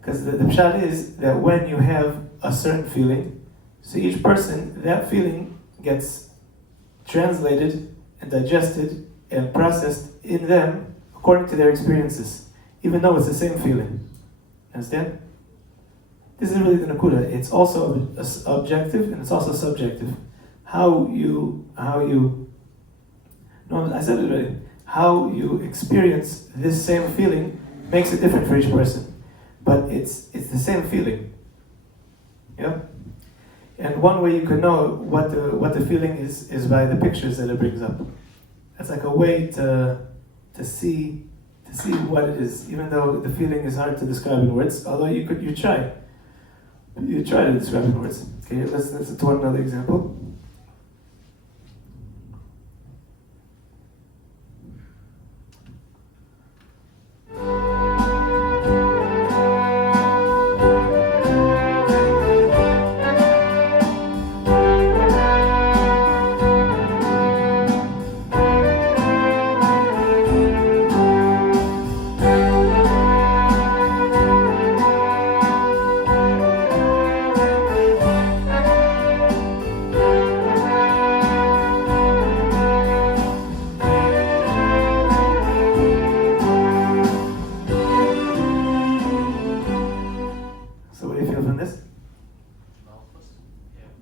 because the pshat is that when you have a certain feeling, so each person, that feeling gets translated and digested and processed in them according to their experiences, even though it's the same feeling. Understand? This is really the nakuda. It's also objective and it's also subjective. How you I said it already. How you experience this same feeling makes it different for each person, but it's the same feeling. Yeah. And one way you can know what the feeling is by the pictures that it brings up. That's like a way to see what it is, even though the feeling is hard to describe in words. Although you try to describe in words. Okay, let's do another example.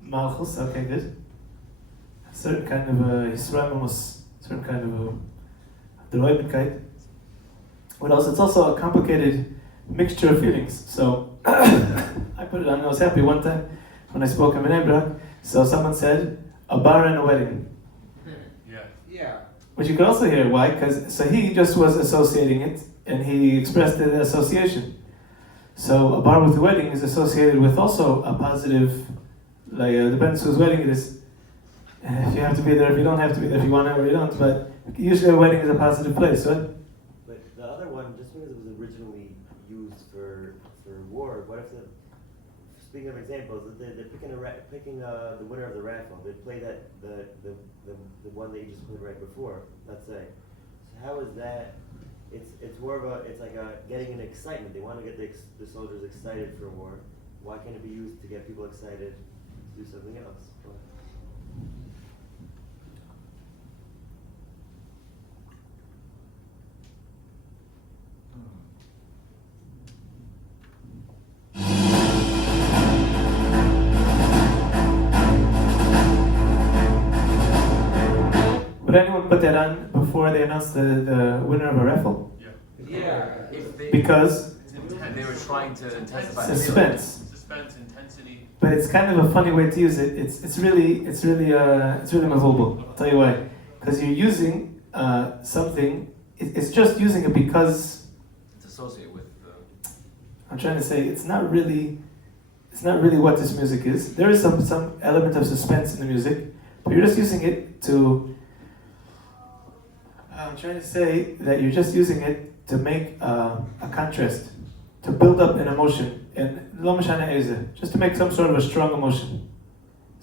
Malchus, okay, good. A certain kind of Yisraelis, certain kind of Deroibitkeit. What else? It's also a complicated mixture of feelings. So I put it on. I was happy one time when I spoke in Bnei Brak. So someone said a bar and a wedding, Yeah. which you could also hear why, because so he just was associating it and he expressed the association. So a bar with a wedding is associated with also a positive. Like depends whose wedding it is. If you have to be there, if you don't have to be there, if you want to or you don't. But usually a wedding is a positive place, right? But the other one, just because it was originally used for war, what if speaking of examples, they're picking the winner of the raffle. They play that the one that you just played right before. Let's say. So how is that? It's more of it's like getting an excitement. They want to get the soldiers excited for war. Why can't it be used to get people excited to do something else? Would anyone put that on before they announce the winner of a raffle? Yeah. If they, Because they were trying to intensify suspense. Suspense, intensity. But it's kind of a funny way to use it. It's really mavulbul. I'll tell you why. Because you're using something. It's just using it because It's associated with. I'm trying to say it's not really what this music is. There is some element of suspense in the music, but you're just using it to. I'm trying to say that you're just using it to make a contrast, to build up an emotion, and lo mashana eze, just to make some sort of a strong emotion.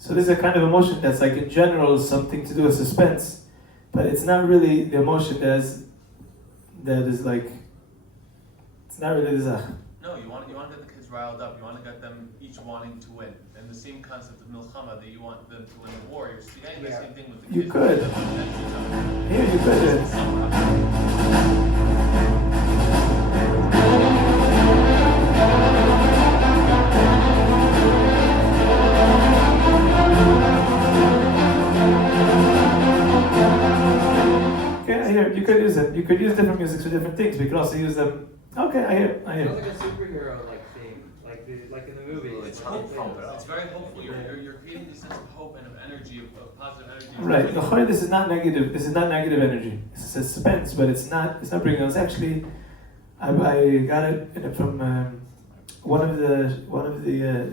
So this is a kind of emotion that's like in general something to do with suspense, but it's not really the emotion that is like, it's not really the zach. No, you want to get the kids riled up. You want to get them each wanting to win. And the same concept of milchama, that you want them to win the war. You're getting the same thing with the kids. You could. Here you could do it. Okay, I hear. You could use it. You could use different music for different things. We could also use them. Okay, I hear. I Sounds hear. like a superhero like theme, like in the movie. It's hopeful. It's very hopeful. You're creating this sense of hope and of energy, of positive energy. Right. The Chor, this is not negative. This is not negative energy. It's a suspense, but it's not. It's not bringing us. Actually, I got it from one of the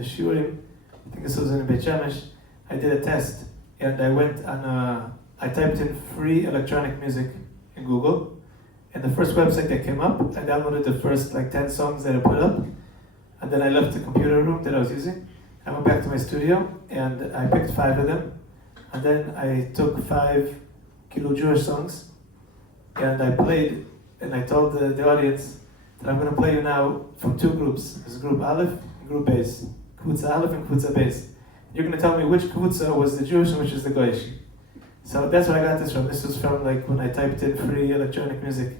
shiurim. I think this was in Beit Shemesh. I did a test, and I went on. I typed in free electronic music in Google, and the first website that came up, I downloaded the first like 10 songs that I put up, and then I left the computer room that I was using. I went back to my studio, and I picked 5 of them, and then I took 5 Jewish songs, and I played, and I told the audience that I'm going to play you now from 2 groups. There's group Aleph and group Beis. Kvutza Aleph and Kvutza Beis. You're going to tell me which Kvutza was the Jewish and which is the Goyish. So that's where I got this from. This was from like when I typed in free electronic music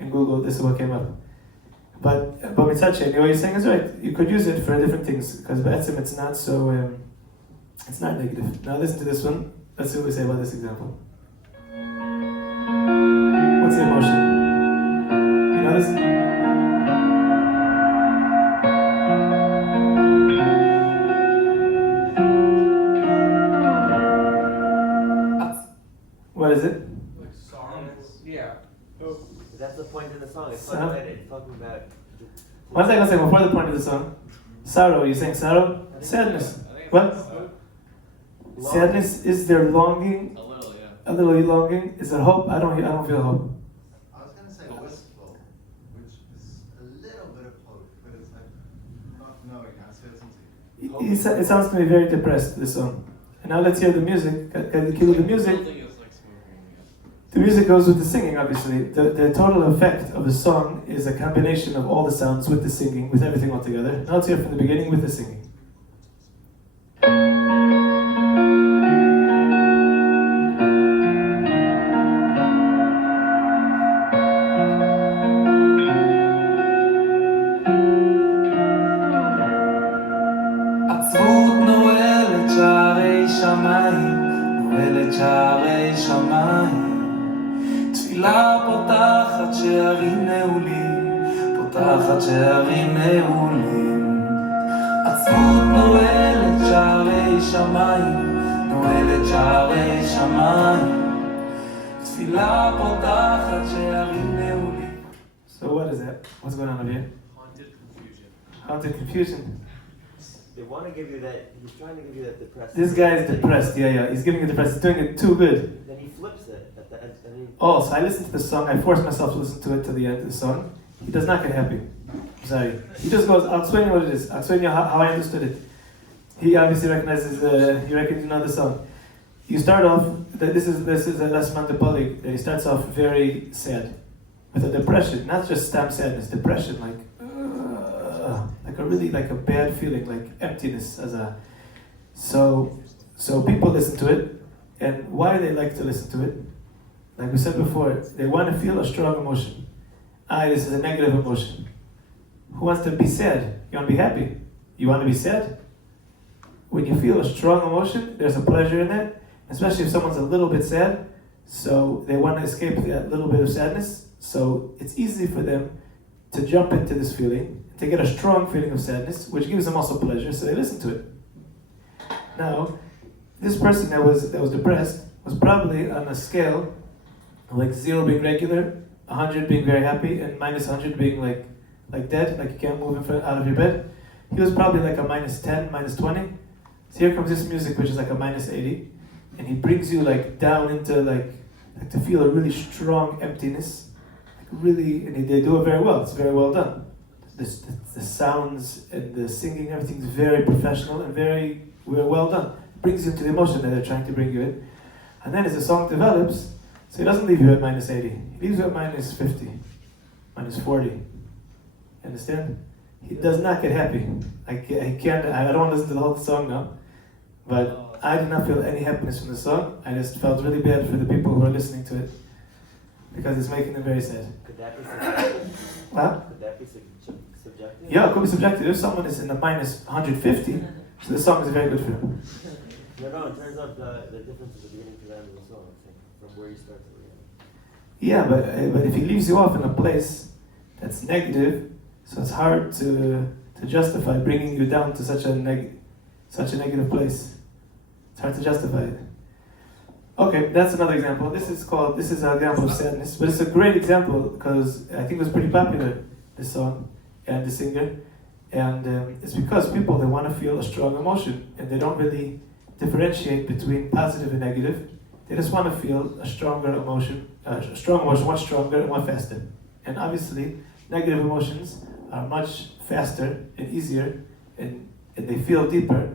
in Google, this is what came up. But Mitzad what you're saying is right. You could use it for different things, because Ba'etzim it's not so, it's not negative. Now listen to this one. Let's see what we say about this example. What's the emotion? You know this? What is it? Like sorrow. Yeah. That's the point of the song. It's So- talking about. One second, before the point of the song. Sorrow, you're saying sorrow? Sadness. What? Sadness, is there longing? A little, yeah. A little longing? Is there hope? I don't feel hope. I was gonna say wistful, which is a little bit of hope, but it's like not knowing, uncertainty. It sounds to me very depressed, this song. And now let's hear the music. The music goes with the singing, obviously. The total effect of a song is a combination of all the sounds with the singing, with everything all together. Now let's hear from the beginning with the singing. עצבות נועלת שערי שמיים, נועלת שערי שמיים. תפילה פותחת שערים נעולים, פותחת שערים נעולים. עצבות נועלת שערי שמיים, נועלת שערי שמיים. תפילה פותחת שערים נעולים. So what is that? What's going on over here? Haunted confusion. Haunted confusion. They want to give you that. He's trying to give you that depressed. This guy is depressed, yeah. He's giving you depressed. He's doing it too good. Then he flips it at the end. And he, Oh, so I listened to the song. I forced myself to listen to it to the end of the song. He does not get happy. I'm sorry. He just goes, I'll explain you what it is. I'll explain you how I understood it. He obviously recognizes, you reckon you know the song. You start off, this is a last month of Polig, that he starts off very sad. With a depression, not just stamp sadness, depression, like a really, like a bad feeling, like emptiness as a, so people listen to it, and why they like to listen to it, like we said before, they want to feel a strong emotion. This is a negative emotion. Who wants to be sad? You want to be happy? You want to be sad? When you feel a strong emotion, there's a pleasure in that, especially if someone's a little bit sad, so they want to escape that little bit of sadness, so it's easy for them to jump into this feeling, to get a strong feeling of sadness, which gives them also pleasure, so they listen to it. Now, this person that was depressed was probably on a scale of like 0 being regular, 100 being very happy, and minus 100 being like dead, like you can't move out of your bed. He was probably like a minus 10, minus 20. So here comes this music, which is like a minus 80, and he brings you like down into like to feel a really strong emptiness, like really, and they do it very well. It's very well done. The sounds and the singing, everything's very professional and very well done. brings you into the emotion that they're trying to bring you in. And then as the song develops, so he doesn't leave you at minus 80. He leaves you at minus 50, minus 40. Understand? He does not get happy. I don't want to listen to the whole song now, but I did not feel any happiness from the song. I just felt really bad for the people who are listening to it, because it's making them very sad. Could that be subjective? Huh? Could that be subjective? Yeah, it could be subjective. If someone is in the minus 150, so the song is very good for him. No, in terms of the difference at the beginning to the end of the song, I think, from where you start to where you end. Yeah, but if he leaves you off in a place that's negative, so it's hard to justify bringing you down to such a negative place. It's hard to justify it. Okay, that's another example. This is an example of sadness, but it's a great example because I think it was pretty popular, this song and the singer, and it's because people, they want to feel a strong emotion and they don't really differentiate between positive and negative. They just want to feel a stronger emotion, much stronger and much faster. And obviously, negative emotions are much faster and easier, and they feel deeper.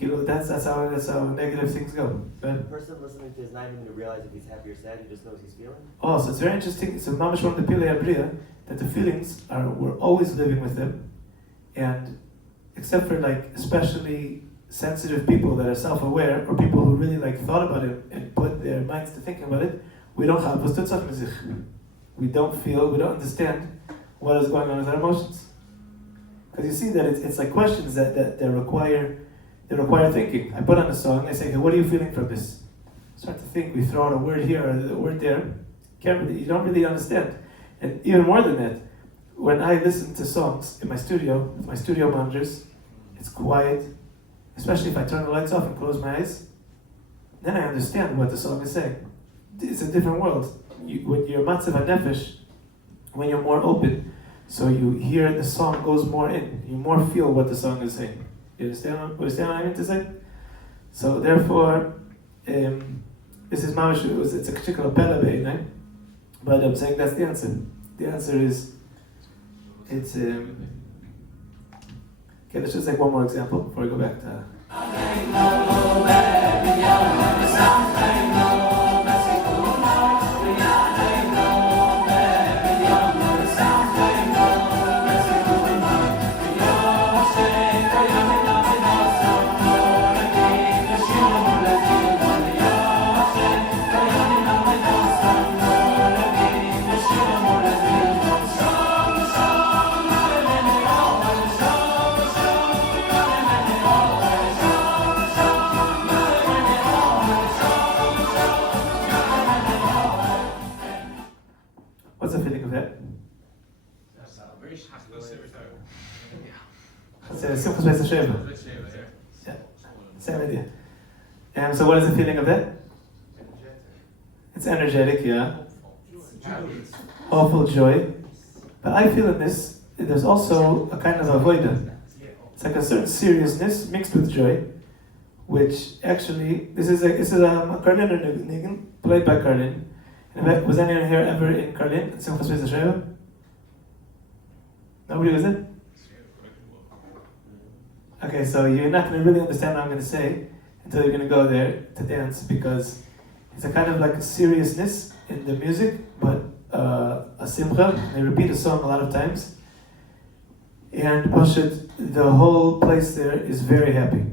That's how negative things go. The person listening to is not even going to realize if he's happy or sad, he just knows he's feeling. Oh, so it's very interesting. So Mamash from the Pile Abriya, that the feelings we're always living with them, and except for like especially sensitive people that are self-aware, or people who really like thought about it and put their minds to thinking about it, we don't have we don't feel, we don't understand what is going on with our emotions. Because you see that it's like questions that require thinking. I put on a song, I say, hey, what are you feeling from this? Start to think, we throw out a word here or a word there. You don't really understand. And even more than that, when I listen to songs in my studio, with my studio monitors, it's quiet, especially if I turn the lights off and close my eyes, then I understand what the song is saying. It's a different world. When you're matzav nefesh, when you're more open, so you hear the song goes more in, you more feel what the song is saying. You understand what I mean to say? So therefore, this is mamash. It's a particular pella, but I'm saying that's the answer. The answer is, it's okay. Let's just take one more example before we go back to. What's the feeling of that? Yeah, same idea. And so what is the feeling of that? Energetic. It's energetic, yeah. Hopeful joy. But I feel in this, there's also a kind of avoida. It's like a certain seriousness mixed with joy, which actually, this is a Karlin or Nigan, played by Karlin. Was anyone here ever in Karlin? Simchas Beis HaSheva? Nobody was it? Okay, so you're not going to really understand what I'm going to say until you're going to go there to dance, because it's a kind of like a seriousness in the music, but a simcha. They repeat a song a lot of times, and Pashut, the whole place there is very happy.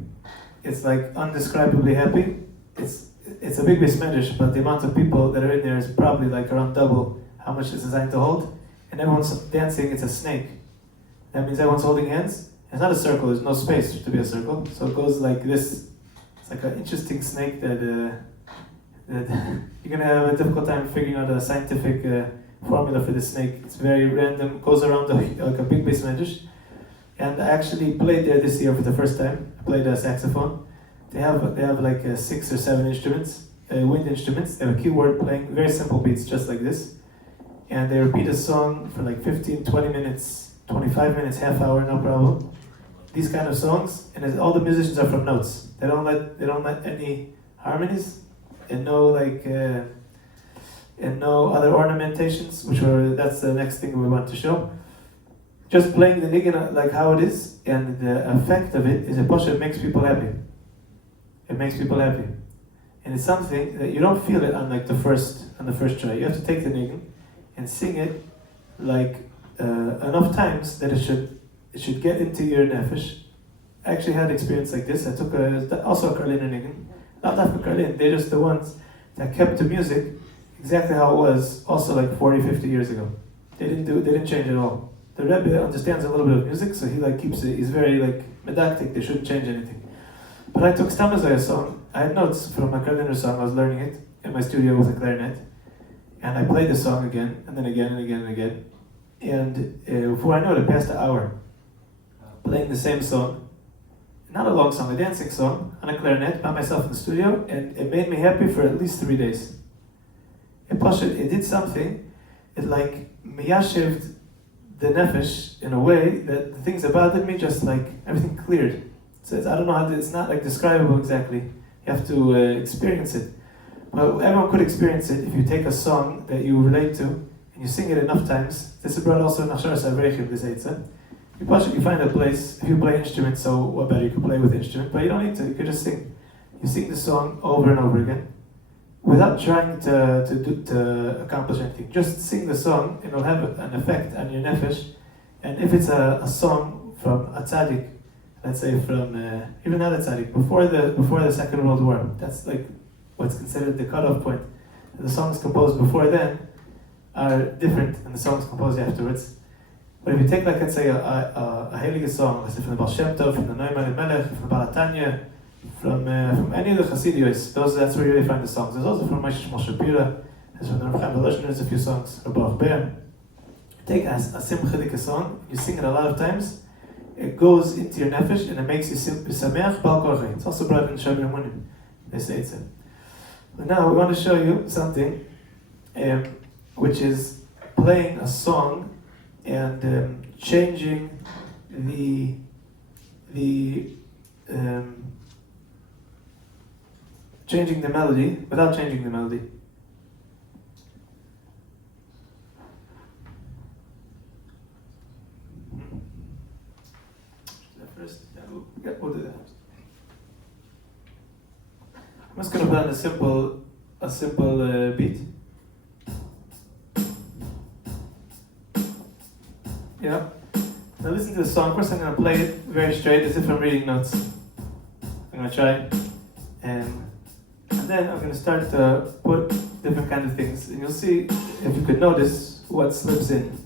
It's like undescribably happy. It's a big Beis Medrash, but the amount of people that are in there is probably like around double how much it's designed to hold. And everyone's dancing, it's a snake. That means everyone's holding hands. It's not a circle, there's no space to be a circle. So it goes like this. It's like an interesting snake that you're going to have a difficult time figuring out a scientific formula for the snake. It's very random, goes around like a big Beis Medrash. And I actually played there this year for the first time. I played a saxophone. They have like 6 or 7 instruments, wind instruments. They have a keyboard playing very simple beats just like this. And they repeat a song for like 15, 20 minutes, 25 minutes, half hour, no problem. These kind of songs, and all the musicians are from notes. They don't let any harmonies, and no other ornamentations, that's the next thing we want to show. Just playing the niggin like how it is, and the effect of it is a posher makes people happy. it makes people happy. And it's something that you don't feel it on like the first try. You have to take the nigun and sing it like enough times that it should get into your nefesh. I actually had an experience like this. I took also a Karliner nigun, not that for Karlin, they're just the ones that kept the music exactly how it was also like 40, 50 years ago. They didn't change at all. The Rebbe understands a little bit of music, so he like keeps it, he's very like medactic, they shouldn't change anything. But I took Stamazaya song, I had notes from my Karliner song, I was learning it in my studio with a clarinet, and I played the song again, and then again, and again, and again. And before I know it, I passed an hour playing the same song. Not a long song, a dancing song, on a clarinet by myself in the studio, and it made me happy for at least 3 days. It did something, it like miyashived the nefesh in a way that the things that bothered me just like everything cleared. So I don't know how it's not like describable exactly. You have to experience it. Well, everyone could experience it if you take a song that you relate to and you sing it enough times. This is brought also in Aharon Avrechim, this Eitzah. You find a place, if you play instruments, so what better, you can play with the instrument, but you don't need to, you can just sing. You sing the song over and over again, without trying to accomplish anything. Just sing the song, and it'll have an effect on your nefesh. And if it's a song from a tzaddik, let's say from, even not a tzaddik, before the Second World War, that's like what's considered the cutoff point. The songs composed before then are different than the songs composed afterwards. But if you take, like, let's say, a Heilige song, let's say from the Baal Shem Tov, from the Neumann Melech, from the Baal Tanya, from any of the Chassidiyos, that's where you really find the songs. There's also from Moshe Shapira, there's from the Rav Chaim Volozhin, there's a few songs, Baruch Ber. Take a Simchedike song, you sing it a lot of times, it goes into your nefesh and it makes you sameach bal korchay. It's also brought in Shabbat Munim, they say it's it. But now we want to show you something, which is playing a song and changing changing the melody without changing the melody. First, yeah, we'll do that. I'm just going to put on a simple beat. Yeah. Now listen to the song. First I'm going to play it very straight as if I'm reading notes. I'm going to try. And then I'm going to start to put different kind of things. And you'll see, if you could notice, what slips in.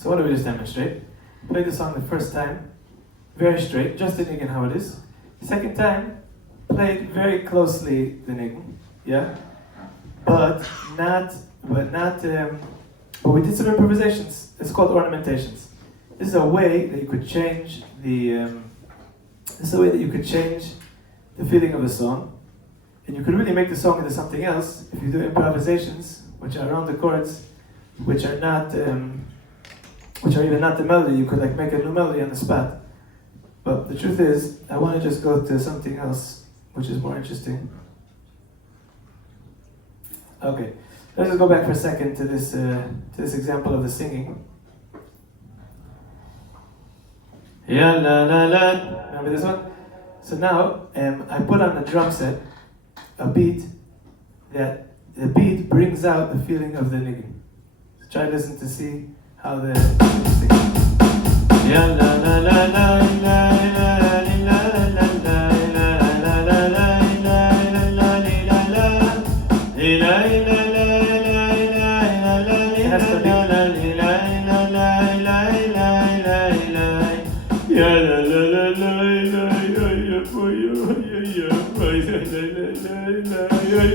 So what do we just demonstrate? Play the song the first time, very straight, just the nigun how it is. Second time, played very closely the nigun, yeah? But we did some improvisations. It's called ornamentations. This is a way that you could change the feeling of the song. And you could really make the song into something else if you do improvisations, which are around the chords, which are even not the melody. You could like make a new melody on the spot. But the truth is, I want to just go to something else, which is more interesting. Okay, let's just go back for a second to this example of the singing. Ya la la la. Remember this one? So now I put on the drum set a beat that the beat brings out the feeling of the nigun. So try to listen to see how the music. Ya la la la la la la la la la la la la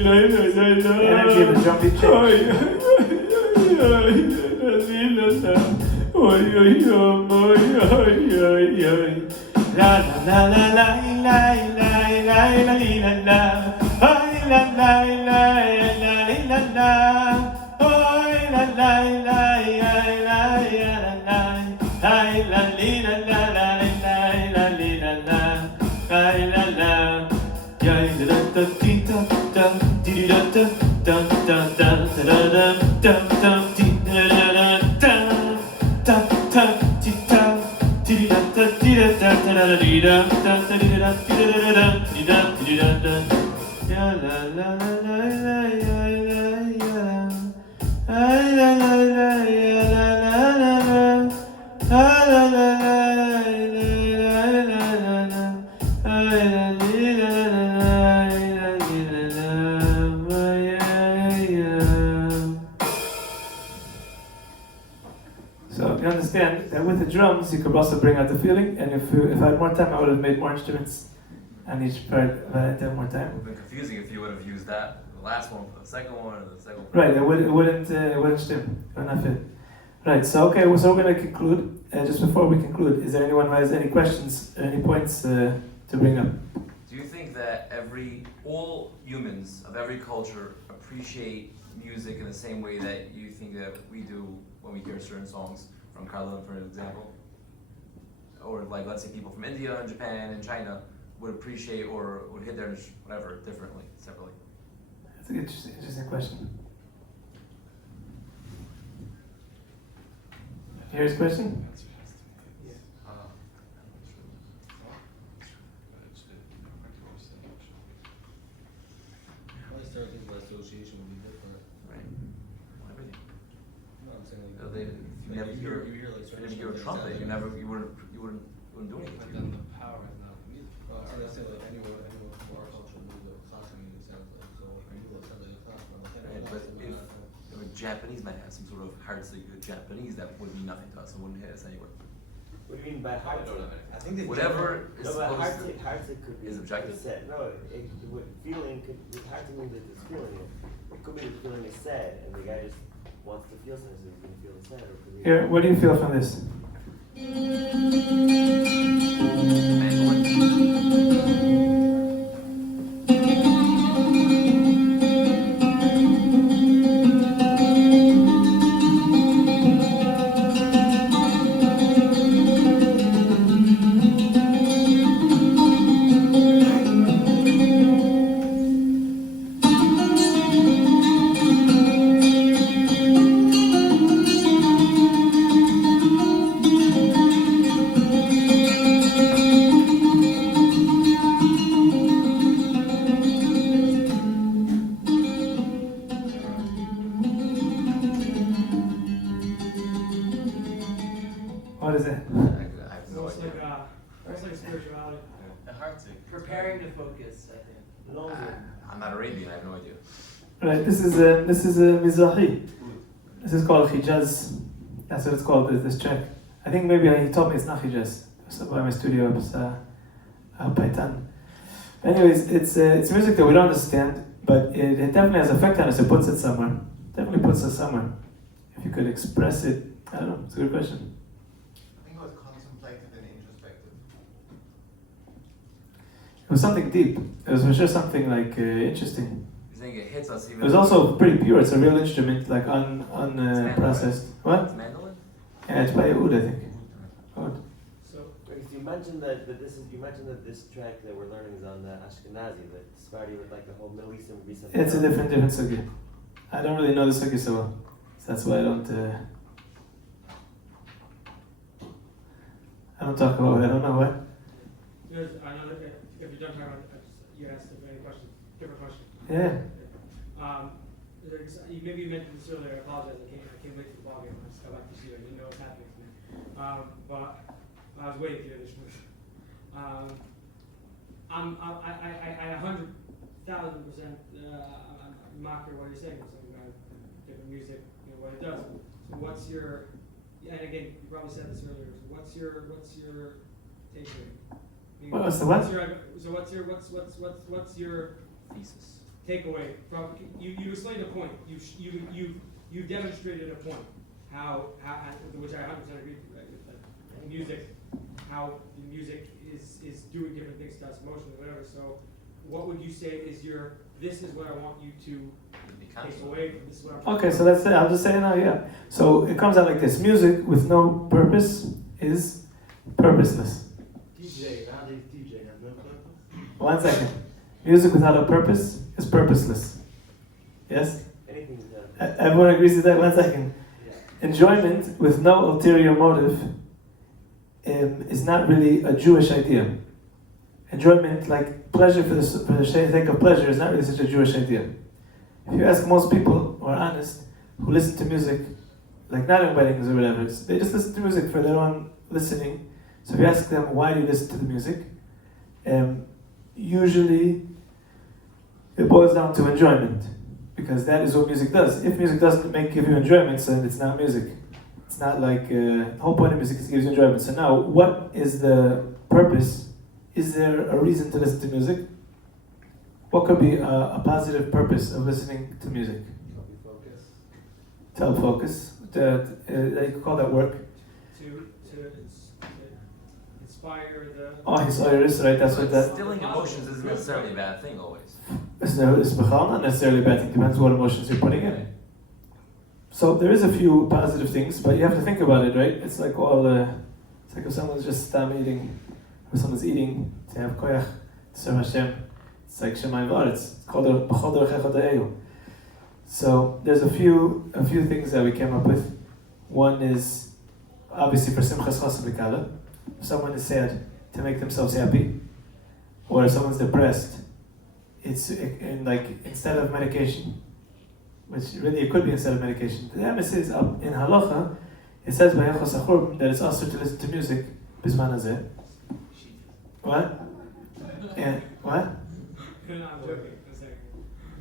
energy of the drum beat change. La la la la la la la la la la la la So you understand that with the drums you could also bring out the feeling, and if I had more time I would have made more instruments on each part if I had to have more It time. would have been confusing if you would have used that, the last one for the second one, or the second one. Right, it wouldn't stim, it would not fit. Right, so okay, so we're going to conclude. Just before we conclude, is there anyone who has any questions, or any points to bring up? Do you think that all humans of every culture appreciate music in the same way that you think that we do when we hear certain songs from Carlin, for example? Or like, let's say people from India and Japan and China would appreciate or would hit their whatever differently, separately? That's an interesting question. Here's a question. Association would be different. Right. Everything. No, I'm saying So if you never hear, you hear like if you never hear a trumpet, you wouldn't do anything. But then the power is not the music. Well, so let's say like anyone from our culture music, classical music sounds like so. Or you sounds like a classical. Right, but if Japanese might have some sort of heartsick Japanese that would mean nothing to us and wouldn't hit us anywhere. What do you mean by heartsick? I think they Whatever is No, but supposed to. heartsick could be is objective. sad. No, feeling could. Heartsick means that there's feeling. It could be the feeling is sad, and the guy just wants to feel something, so he's gonna feel sad. Or could be Here, what do you feel from this? What is it? I have no Almost idea. like spirituality. A heartsick. Preparing to focus, I think. I'm not Arabian, I have no idea. Right, this is a Mizrahi. This is called Hijaz. That's what it's called, this track. I think maybe he told me it's not Hijaz. So by my studio, it's Paitan. Anyways, it's music that we don't understand, but it definitely has effect on us. It puts it somewhere. Definitely puts us somewhere. If you could express it, I don't know, it's a good question. I think it was contemplative and introspective. It was something deep. It was for sure something like interesting. You're saying it hits us even. It was also pretty pure. It's a real instrument, like mandolin. processed. What? It's mandolin? Yeah, it's by Oud, I think. Oud. So Because you mentioned that this track that we're learning is on the Ashkenazi, the Sephardi with like the whole Middle Eastern would be something. It's a else. different sugi. I don't really know the sugi so well. So that's why I don't talk about it. I don't know what. There's another, if you're done talking about, you asked if any questions, different question. Yeah. maybe you mentioned this earlier, I apologize, I came late to the ballgame, I just got back to see it, I didn't know what's happening tonight. But I was waiting to hear this move. I 100,000% mock what you're saying, so different music, what it does. So what's your, and again, you probably said this earlier, so what's your takeaway? What's the what? So what's your Thesis. takeaway from, you explained a point, you demonstrated a point, how which I 100% agree with, right? With like music, how the music is doing different things to us emotionally, whatever. So what would you say is this is what I want you to take away from this is what I'm Okay, so that's it. I'll just say it now, yeah. So it comes out like this. Music with no purpose is purposeless. DJ, nowadays DJ has no purpose. 1 second. Music without a purpose is purposeless. Yes? Anything's Everyone agrees with that? 1 second. Yeah. Enjoyment with no ulterior motive is not really a Jewish idea. Enjoyment, like pleasure for the sake of pleasure, is not really such a Jewish idea. If you ask most people who are honest, who listen to music, like not in weddings or whatever, they just listen to music for their own listening. So if you ask them, why do you listen to the music? Usually it boils down to enjoyment, because that is what music does. If music doesn't give you enjoyment, so then it's not music. It's not like, the whole point of music is it gives you enjoyment. So now, what is the purpose? Is there a reason to listen to music? What could be a positive purpose of listening to music? To help focus. You could call that work. to inspire the. Oh, his iris, right? That's what that. Instilling emotions isn't necessarily a bad thing always. It's not necessarily a bad thing. Depends what emotions you're putting in. So there is a few positive things, but you have to think about it, right? It's like it's like if someone's just eating, or someone's eating to have koyach to serve Hashem. It's like Shemayim V'aretz. It's called B'chol Derechecha Da'ehu. So there's a few things that we came up with. One is obviously for Simchas Chasam B'Kala. If someone is sad, to make themselves happy, or if someone's depressed, it's like instead of medication, which really it could be instead of medication. The emphasis up in halacha, it says by Yachos Achor that it's also to listen to music bisman hazeh. What? And what? No, I'm joking. A second.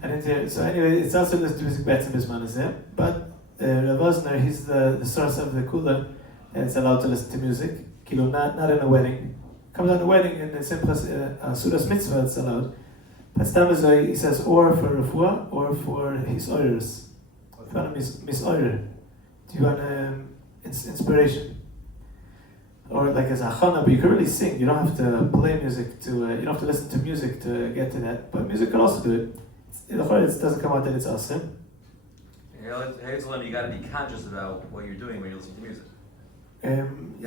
I didn't hear. So anyway, it's also to listen to music betzim bisman hazeh. But Rav Osner, he's the source of the kula, and it's allowed to listen to music. Kilo, not in a wedding. Comes out in a wedding in the Simchas Sudas Mitzvah, it's allowed. But Stamazoi, he says, or for refuah, or for his orders. If you want to misorder, do you want inspiration? Or like as a chana, but you can really sing. You don't have to play music you don't have to listen to music to get to that. But music can also do it. It doesn't come out that it's awesome. You got to be conscious about what you're doing when you listen to music.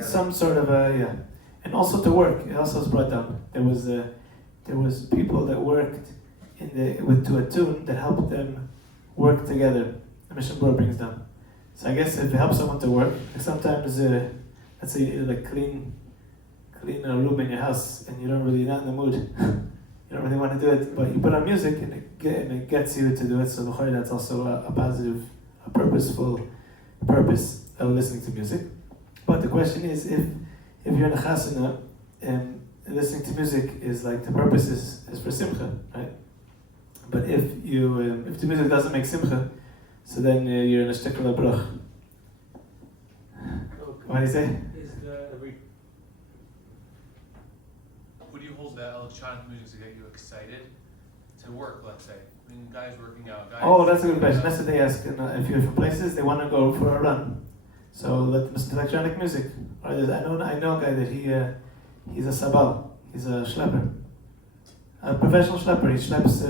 Some sort of yeah, and also to work. It also was brought down. There was people that worked to a tune that helped them work together. The Mishnah Berurah brings down. So I guess if it helps someone to work, like sometimes let's say you like clean a room in your house and you're not in the mood. You don't really want to do it, but you put on music and it gets you to do it. So that's also a positive, a purposeful purpose of listening to music. But the question is, if you're in a chasana and listening to music is like the purpose is for simcha, right? But if the music doesn't make simcha, so then you're in a shtekla bruch. What do you say? Would you hold that electronic music to get you excited to work, let's say? I mean, guys working out. Guys That's a good question. That's what they ask. If you're from places, they want to go for a run. So let them listen to electronic music. Or I know a guy that he's a sabal. He's a schlepper. A professional schlepper. He schleps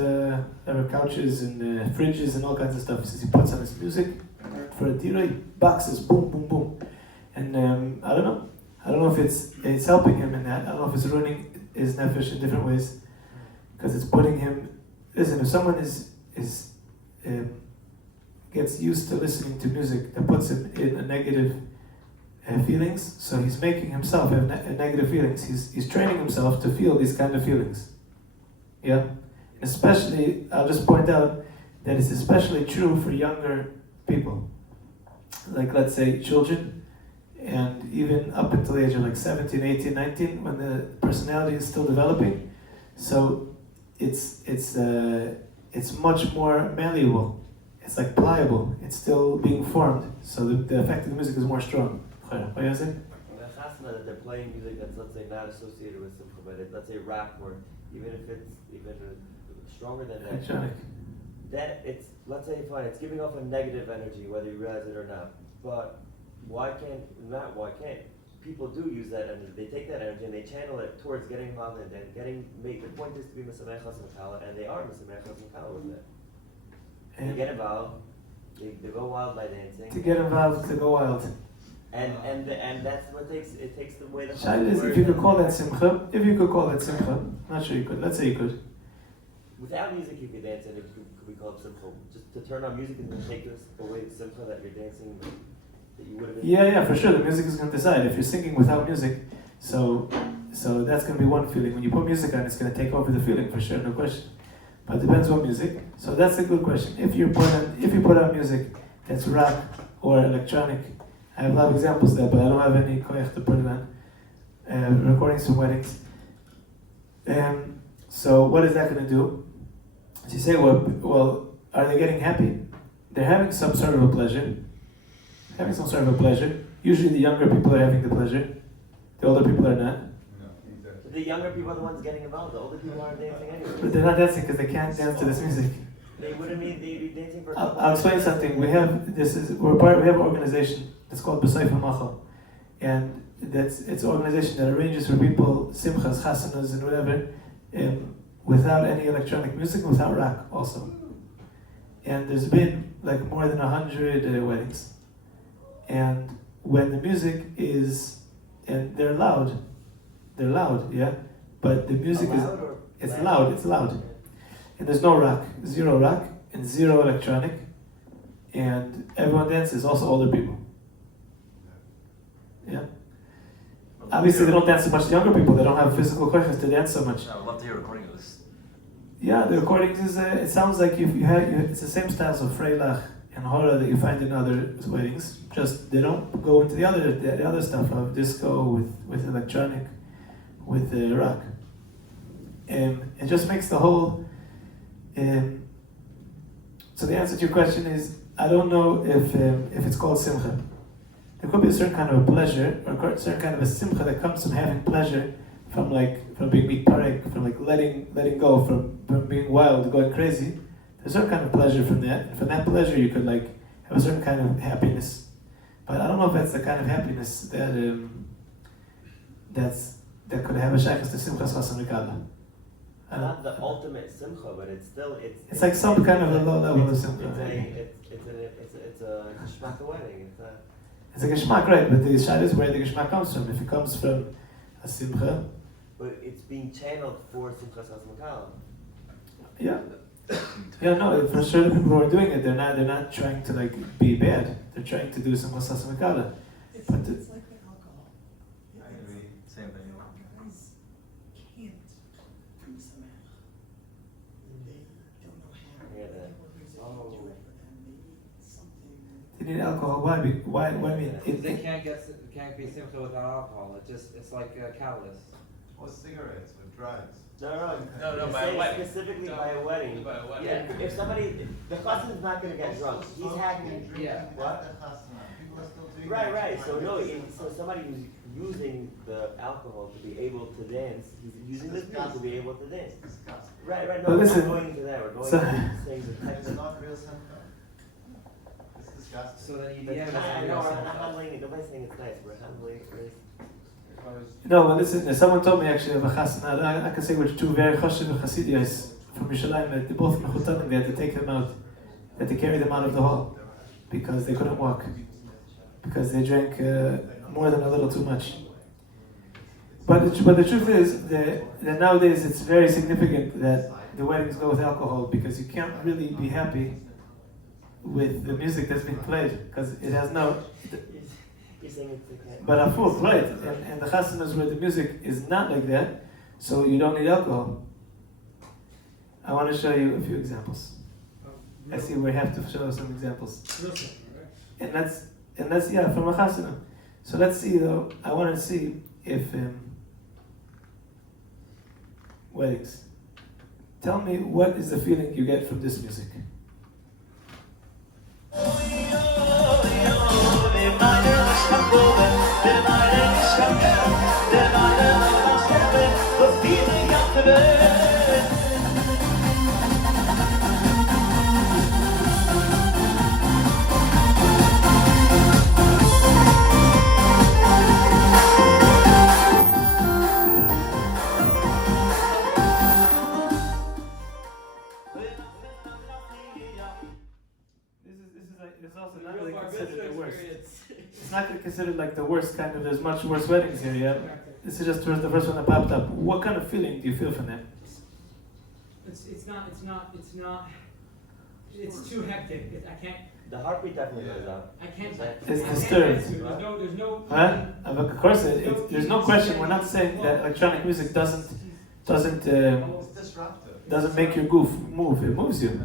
couches and fridges and all kinds of stuff. He says he puts on his music for a direi, boxes, boom, boom, boom. And I don't know if it's helping him in that. I don't know if it's ruining his nefesh in different ways. Because it's putting him, listen, if someone gets used to listening to music that puts him in a negative feelings, so he's making himself have negative feelings. He's training himself to feel these kind of feelings. Yeah? Especially, I'll just point out that is especially true for younger people. Like, let's say, children, and even up until the age of like 17, 18, 19, when the personality is still developing. So it's much more malleable. It's like pliable. It's still being formed. So the effect of the music is more strong. What is it? The chasna that they're playing music that's, let's say, not associated with simcha, but let's say rap, or even if it's even stronger than that. Electronic. That it's, let's say, fine, it's giving off a negative energy, whether you realize it or not. But why can't people do use that energy? They take that energy and they channel it towards getting involved in it, the point is to be Misamech Chasam, and they are Misamech Chasam with it. They get involved, they go wild by dancing. To get involved, to go wild. And that's what takes them away the Shaila is, if you could call that simcha, I'm not sure you could, let's say you could. Without music you could dance and it could be called simcha. Just to turn on music and then take away the simcha that you're dancing, that you would have been. Yeah, for sure, the music is going to decide. If you're singing without music, so that's going to be one feeling. When you put music on, it's going to take over the feeling, for sure, no question. But it depends what music. So that's a good question. If you put on music that's rap or electronic, I have a lot of examples there, but I don't have any koyach to put it on. Recordings from weddings. So what is that going to do? So you say, well, are they getting happy? They're having some sort of a pleasure. Usually the younger people are having the pleasure. The older people are not. The younger people are the ones getting involved. The older people aren't dancing anyway. But they're not dancing because they can't dance to this music. They wouldn't mean they'd be dancing for. I'll explain something. We have an organization that's called B'Sayf HaMachal, and it's an organization that arranges for people simchas, chasanas, and whatever, without any electronic music, without rock also. And there's been like more than 100 weddings, and when the music is, and they're loud, yeah, but the music it's loud. And there's no rock, zero rock, and zero electronic, and everyone dances, also older people. Yeah. Obviously, they don't dance so much as younger people. They don't have physical questions to dance so much. I would love to hear a recording of this. Yeah, the recordings is. It sounds like it's the same styles of Freilach and Hora that you find in other weddings. Just they don't go into the other stuff of disco with electronic, with rock. It just makes the whole. So the answer to your question is, I don't know if it's called simcha. There could be a certain kind of a pleasure, or a certain kind of a simcha that comes from having pleasure, from being mitparek, from like letting go, from being wild, going crazy. There's a certain kind of pleasure from that. And from that pleasure, you could like have a certain kind of happiness. But I don't know if that's the kind of happiness that could have a shaykhs to simchas chasam v'kala. Not the ultimate simcha, but it's like some kind of a low level of simcha. It's a shmaka wedding. It's a geshmak, right? But the shayla is where the geshmak comes from. If it comes from a simcha, but it's being channeled for simchas chasam. Yeah. Yeah, no, for sure the people who are doing it, they're not trying to like be bad. They're trying to do simchas chasam v'kala. It's like alcohol. I agree. Same thing. Guys can't do samach. They don't know how. Yeah, They were busy to do it for them. Maybe something. They need alcohol. Why? I mean, They can't be simcha without alcohol. It's like a catalyst. Or cigarettes or drugs. No, by a wedding. Specifically by a wedding. By a wedding. Yeah, if somebody, the chassan is not going to get drunk. He's happy. Yeah. What? The chasana. People are still doing Right. So so somebody who's using the alcohol to be able to dance, he's using the drug to be able to dance. It's disgusting. Right. No, But we're listen, not going into that. We're going so- into saying the It's type not real simcha. It's disgusting. So then of. EDM is I know, real we're simcha. not handling it. Nobody's saying it's nice. We're handling it. no, but listen. Someone told me actually of a chassan. I can say which two very chashiv chasidiyos from Yerushalayim that they both mechutanim. They had to take them out. They had to carry them out of the hall because they couldn't walk because they drank more than a little too much. But the truth is that nowadays it's very significant that the weddings go with alcohol because you can't really be happy with the music that's being played because it has no. You're saying it's okay. But apuf, right? And the chasanas where the music is not like that, so you don't need alcohol. I want to show you a few examples. I see we have to show some examples. Real simple, right? And that's yeah, from a chasana. So let's see though, I want to see if weddings. Tell me what is the feeling you get from this music? It's also not really considered the worst. It's not considered like the worst kind of. There's much worse weddings here. Yeah, this is just the first one that popped up. What kind of feeling do you feel from that? It's not. It's too hectic. I can't. The heartbeat definitely goes up. I can't. It's I disturbed. can't there's no. Huh? Of course, there's no question. We're not saying that electronic music doesn't It's disruptive. doesn't make your goof move. It moves you.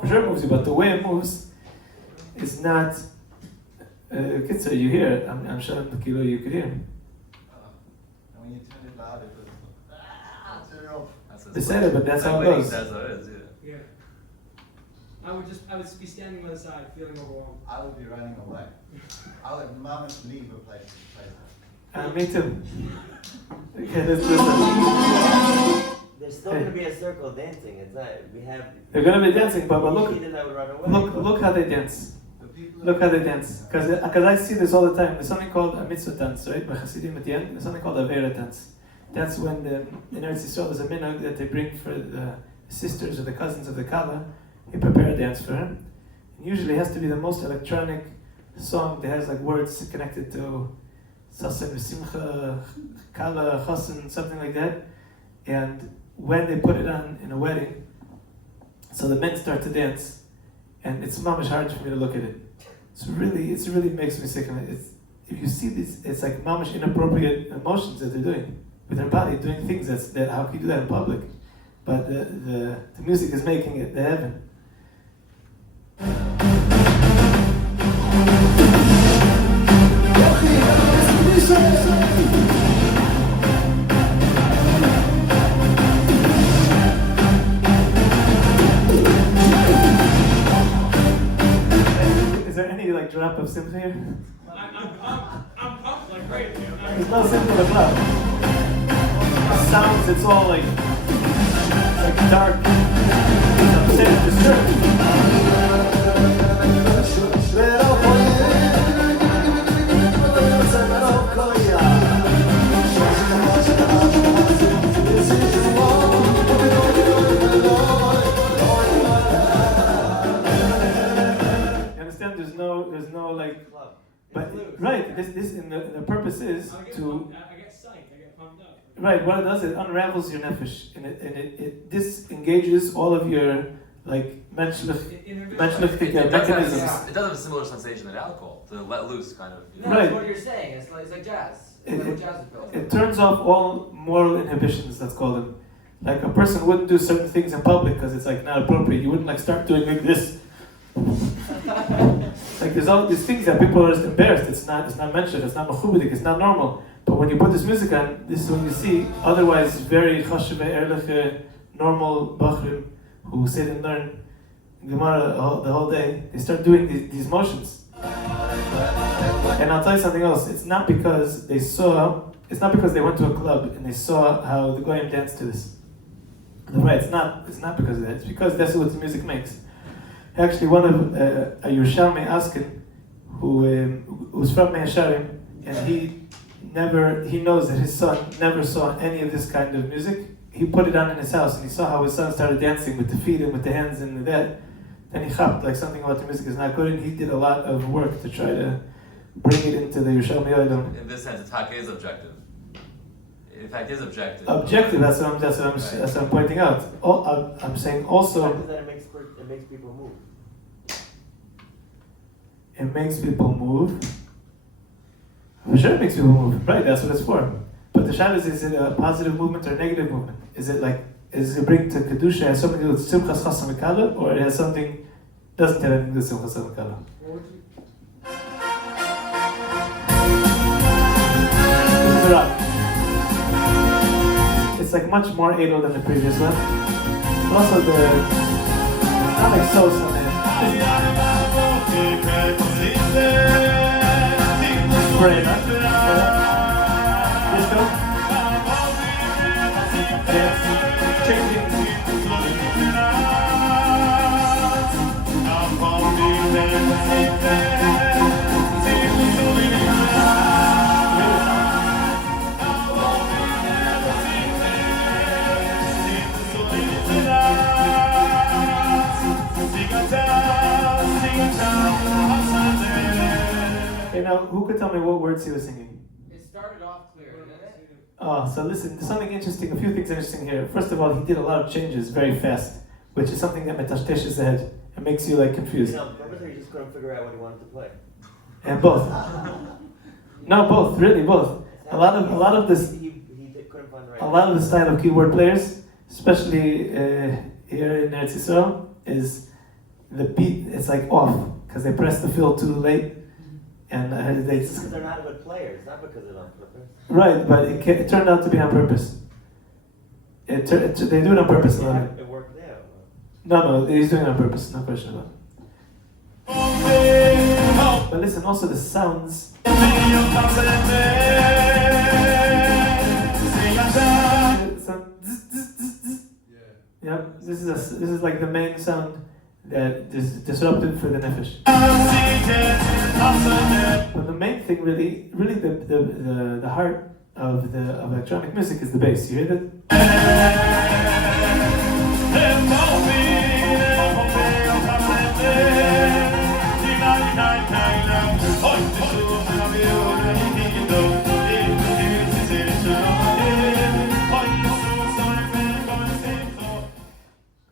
For sure, it moves you. But the way it moves is not. Kitzer, you hear it. I'm sure Kilo, you could hear. And when you turn it loud, it goes. Turn it off. They said it, but that's how it Wedding goes. says how it is, yeah. Yeah. I would be standing on the side, feeling overwhelmed. I would be running away. I would moment leave a place to play that. Me too. Okay, let's listen. There's still gonna be a circle dancing. It's not. We have. They're gonna be dancing, but look, Usually then I would run away. look how they dance. The people Look how they dance. Because I see this all the time. There's something called a mitzvah dance, right? By Hasidim at the end, there's something called a Avera dance. That's when in Eretz Yisrael there's a minhag that they bring for the sisters or the cousins of the Kala. They prepare a dance for her. And usually it has to be the most electronic song that has like words connected to Sasen v'simcha, Kala, Chosin, something like that. And when they put it on in a wedding, so the men start to dance, and it's mamish hard for me to look at it. It really makes me sick. If you see this, it's like mamish inappropriate emotions that they're doing with their body, doing things that how can you do that in public? But the music is making it the heaven. Is there any like drop of simcha here? I'm pumped like crazy. There's no simcha to drop. The sounds, it's all like dark. It's upset, disturbed. You understand? There's no like. But right, this in the purpose is to. I get psyched. I get pumped up. Right, what it does, it unravels your nefesh, and it disengages all of your like menschlich mechanisms. It does have a similar sensation that alcohol, to let loose, kind of. No, Right. that's what you're saying. It's like jazz. It's like what jazz is built. It turns off all moral inhibitions, let's call them. Like a person wouldn't do certain things in public because it's like not appropriate. You wouldn't like start doing like this. Like there's all these things that people are just embarrassed. It's not mentioned. It's not mechubadik. It's not normal. But when you put this music on, this is when you see otherwise very chashuve ehrliche normal bachrim who sit and learn Gemara the whole day. They start doing these motions. And I'll tell you something else. It's not because they went to a club and they saw how the goyim danced to this. Right? It's not because of that. It's because that's what the music makes. Actually, one of a Yerushalmi Askin who was from Me'asharim, and he knows that his son never saw any of this kind of music. He put it on in his house, and he saw how his son started dancing with the feet and with the hands and that. Then he chapped, like something about the music is not good, and he did a lot of work to try to bring it into the Yerushalmi Oidam. In this sense, attack is objective. In fact, is objective. Objective, that's what I'm pointing out. I'm saying also. The fact is that it makes people move. It makes people move. For sure it makes people move. Right, that's what it's for. But the Shabbos, is it a positive movement or a negative movement? Is it bring to Kedusha, has something to do with Simchas Chasam Mikala, or it has something Doesn't have anything to do with Simchas Kala. This is a rock. It's like much more edel than the previous one. But also it's not like so something. Great, huh? Disco? Yes. Changing. Okay, now who could tell me what words he was singing? It started off clear, didn't it? Oh, so listen, there's something interesting, a few things interesting here. First of all, he did a lot of changes very fast, which is something that metashtashes ahead. It makes you like confused. You know, purpose, or you just couldn't figure out what he wanted to play? And both. No, both, really both. A lot of this, Couldn't find the right a lot of the style of keyboard players, especially here in Eretz Yisrael, is the beat. It's like off because they press the fill too late, and they. It's because they're not good players, not because they're on purpose. Right, but it turned out to be on purpose. They do it on purpose. It worked out. No, he's doing it on purpose. No question about it. But listen, also the sounds. Yeah, this is like the main sound that is disruptive for the nefesh. But the main thing, really the heart of electronic music is the bass. You hear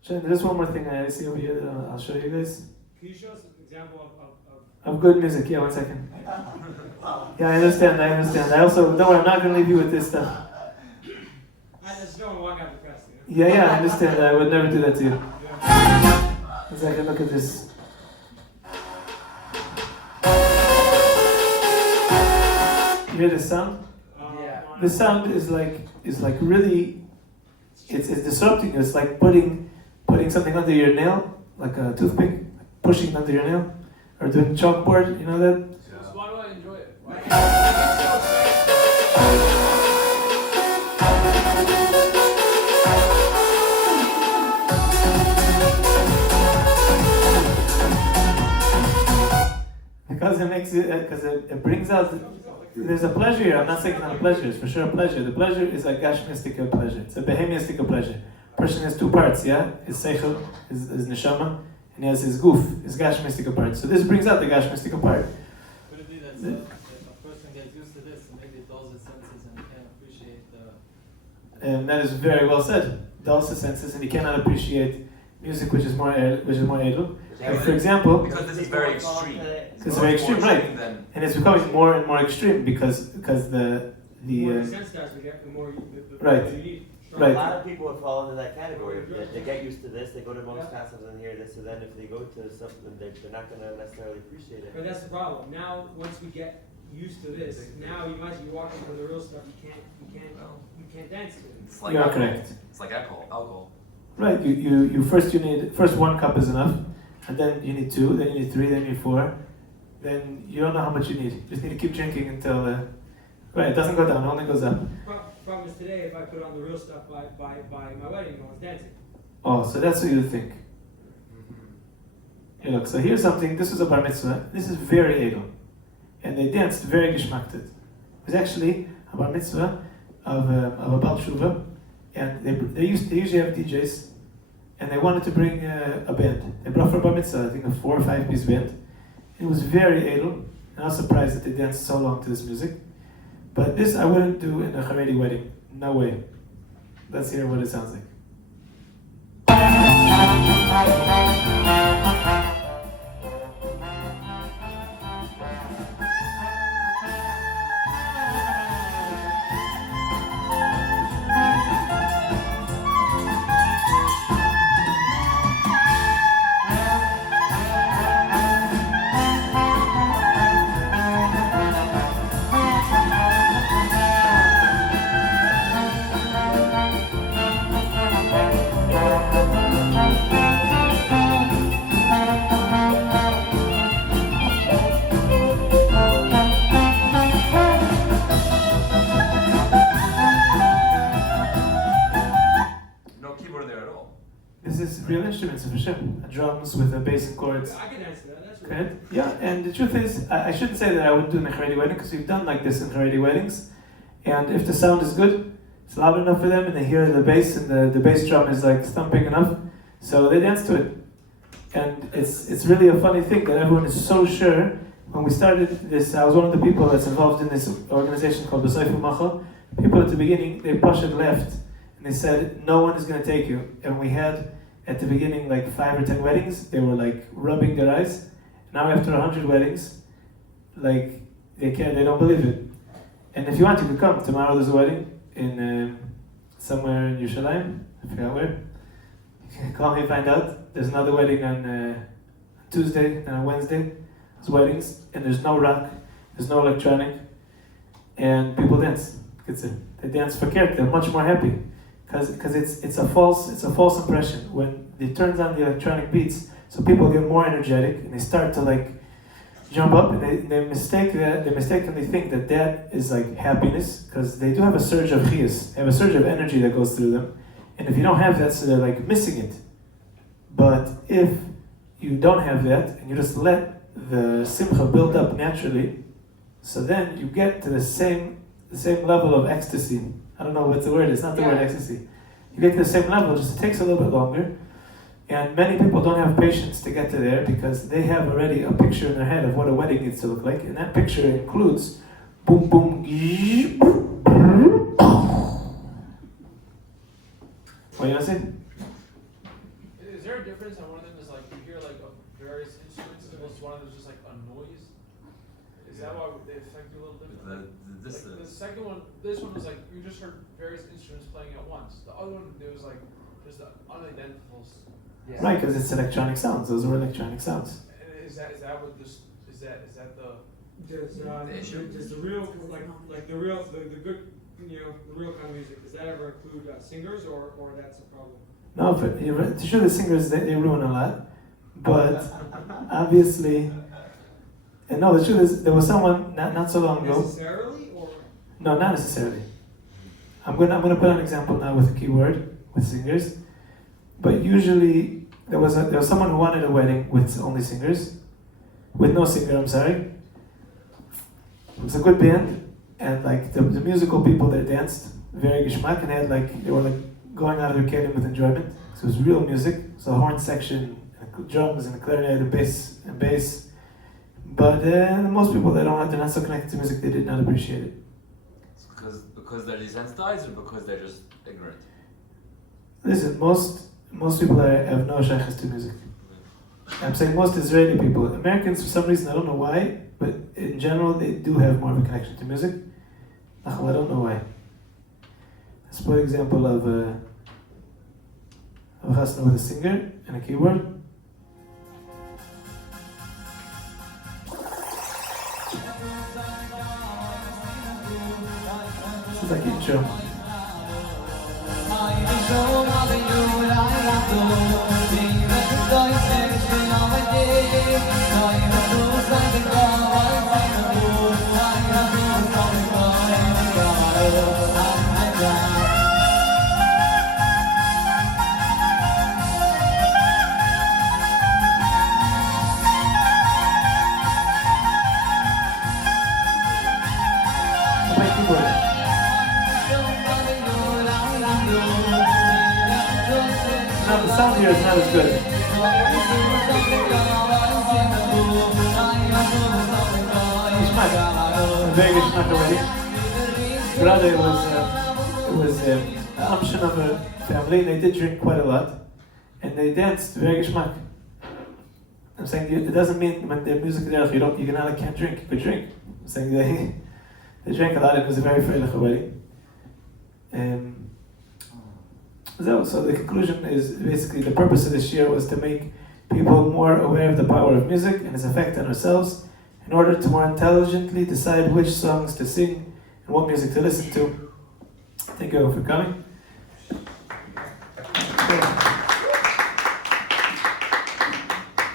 There's one more thing I see over here that I'll show you guys. Can you show us an example of Of good music, yeah, 1 second. Yeah, I understand. I also, don't worry, I'm not going to leave you with this stuff. I just don't want to walk out the press, you know? Yeah, I understand. I would never do that to you. 1 second, look at this. You hear this sound? Yeah. The sound is like really, it's disrupting you. It's like putting something under your nail, like a toothpick, pushing it under your nail, or doing chalkboard. You know that? So why do I enjoy it? Because it makes it, because it brings out. There's a pleasure here. I'm not saying it's not a pleasure. It's for sure a pleasure. The pleasure is a gashmistic pleasure. It's a behemistic pleasure. Person has two parts, yeah? His seichel, his neshama, and he has his goof, his gashmistic part. So this brings out the gashmistic part. Could it be that a person gets used to this and maybe it dulls his senses and can't appreciate the... And that is very well said. Dulls his senses, and he cannot appreciate music which is more edel. Like for example, because this is very extreme. It's very extreme, right? And it's becoming more and more extreme because the more desensitized we get, the more right. you need. Right. A lot of people would fall into that category. They get used to this, they go to most concerts and hear this, and then if they go to something, they're not going to necessarily appreciate it. But that's the problem. Now, once we get used to this, now you might be walking for the real stuff. You can't dance to it. It's like You're alcohol. correct. It's like alcohol. Right. You first 1 cup is enough, and then you need 2, then you need 3, then you need 4. Then you don't know how much you need. You just need to keep drinking until right. It doesn't go down. It only goes up. Problem is today, if I put on the real stuff by my wedding, no one's dancing. Oh, so that's what you think. Hey, look, so here's something. This was a bar mitzvah. This is very edel. And they danced very geschmacked. It was actually a bar mitzvah of a Baal Tshuva. And they usually have DJs. And they wanted to bring a band. They brought for a bar mitzvah, I think a 4 or 5 piece band. It was very edel. And I was surprised that they danced so long to this music. But this I wouldn't do in a Haredi wedding. No way. Let's hear what it sounds like. This is real instruments of Hashem. Drums with a bass and chords. I can answer that, that's Okay? right. Yeah, and the truth is, I shouldn't say that I would do an Haredi wedding, because we've done like this in Haredi weddings. And if the sound is good, it's loud enough for them, and they hear the bass, and the bass drum is like thumping enough, so they dance to it. And it's really a funny thing that everyone is so sure. When we started this, I was one of the people that's involved in this organization called B'Seifu Macha. People at the beginning, they pushed left, and they said, no one is going to take you. And we had, at the beginning, like 5 or 10 weddings. They were like rubbing their eyes. Now after 100 weddings, like they can't, they don't believe it. And if you want, you could come. Tomorrow there's a wedding in somewhere in Yerushalayim. I forgot where. You can call me and find out. There's another wedding on Tuesday and on Wednesday. There's weddings, and there's no rock, there's no electronic, and people dance. They dance for care. They're much more happy, because it's a false impression when it turns on the electronic beats. So people get more energetic, and they start to like jump up, and they mistakenly think that is like happiness, because they do have a surge of chiyus. They have a surge of energy that goes through them, and if you don't have that, so they're like missing it. But if you don't have that, and you just let the simcha build up naturally, so then you get to the same level of ecstasy. I don't know what the word is, not the word ecstasy. You get to the same level, just it takes a little bit longer. And many people don't have patience to get to there, because they have already a picture in their head of what a wedding needs to look like, and that picture includes boom boom gee, what you gonna say? Is there a difference on one of them is like you hear like various instruments, and one of them is just like a noise? Is that why they affect you a little differently? Like the second one, this one was like you just heard various instruments playing at once. The other one, there was like just the unidentifiable. Yeah. Right, because it's electronic sounds. Those are electronic sounds. And is that what this is that the Does the real like the real the good the real kind of music, does that ever include singers or that's a problem? No, but to sure the singers they ruin a lot, but obviously, and no, the truth is there was someone not so long ago. Necessarily or? No, not necessarily. I'm gonna put an example now with a keyword with singers, but usually there was someone who wanted a wedding with only singers, with no singer. I'm sorry. It was a good band, and like the musical people that danced very geschmack, and they were going out of their kingdom with enjoyment. So it was real music. So a horn section, and drums, and a clarinet, and bass. But most people they're not so connected to music, they did not appreciate it. It's because they're desensitized, or because they're just ignorant? Listen, most people have no shaykhs to music. I'm saying most Israeli people. Americans, for some reason, I don't know why, but in general, they do have more of a connection to music. I don't know why. Let's put an example of a chasna with a singer and a keyboard. This is like intro. Now the sound here is not as good. Very geschmack already. Brother, it was an option of a family, and they did drink quite a lot, and they danced very geschmack. I'm saying it doesn't mean when the music there you can't drink. You could drink. I'm saying they drank a lot. It was a very freilich wedding. So the conclusion is basically the purpose of this year was to make people more aware of the power of music and its effect on ourselves, in order to more intelligently decide which songs to sing and what music to listen to. Thank you all for coming.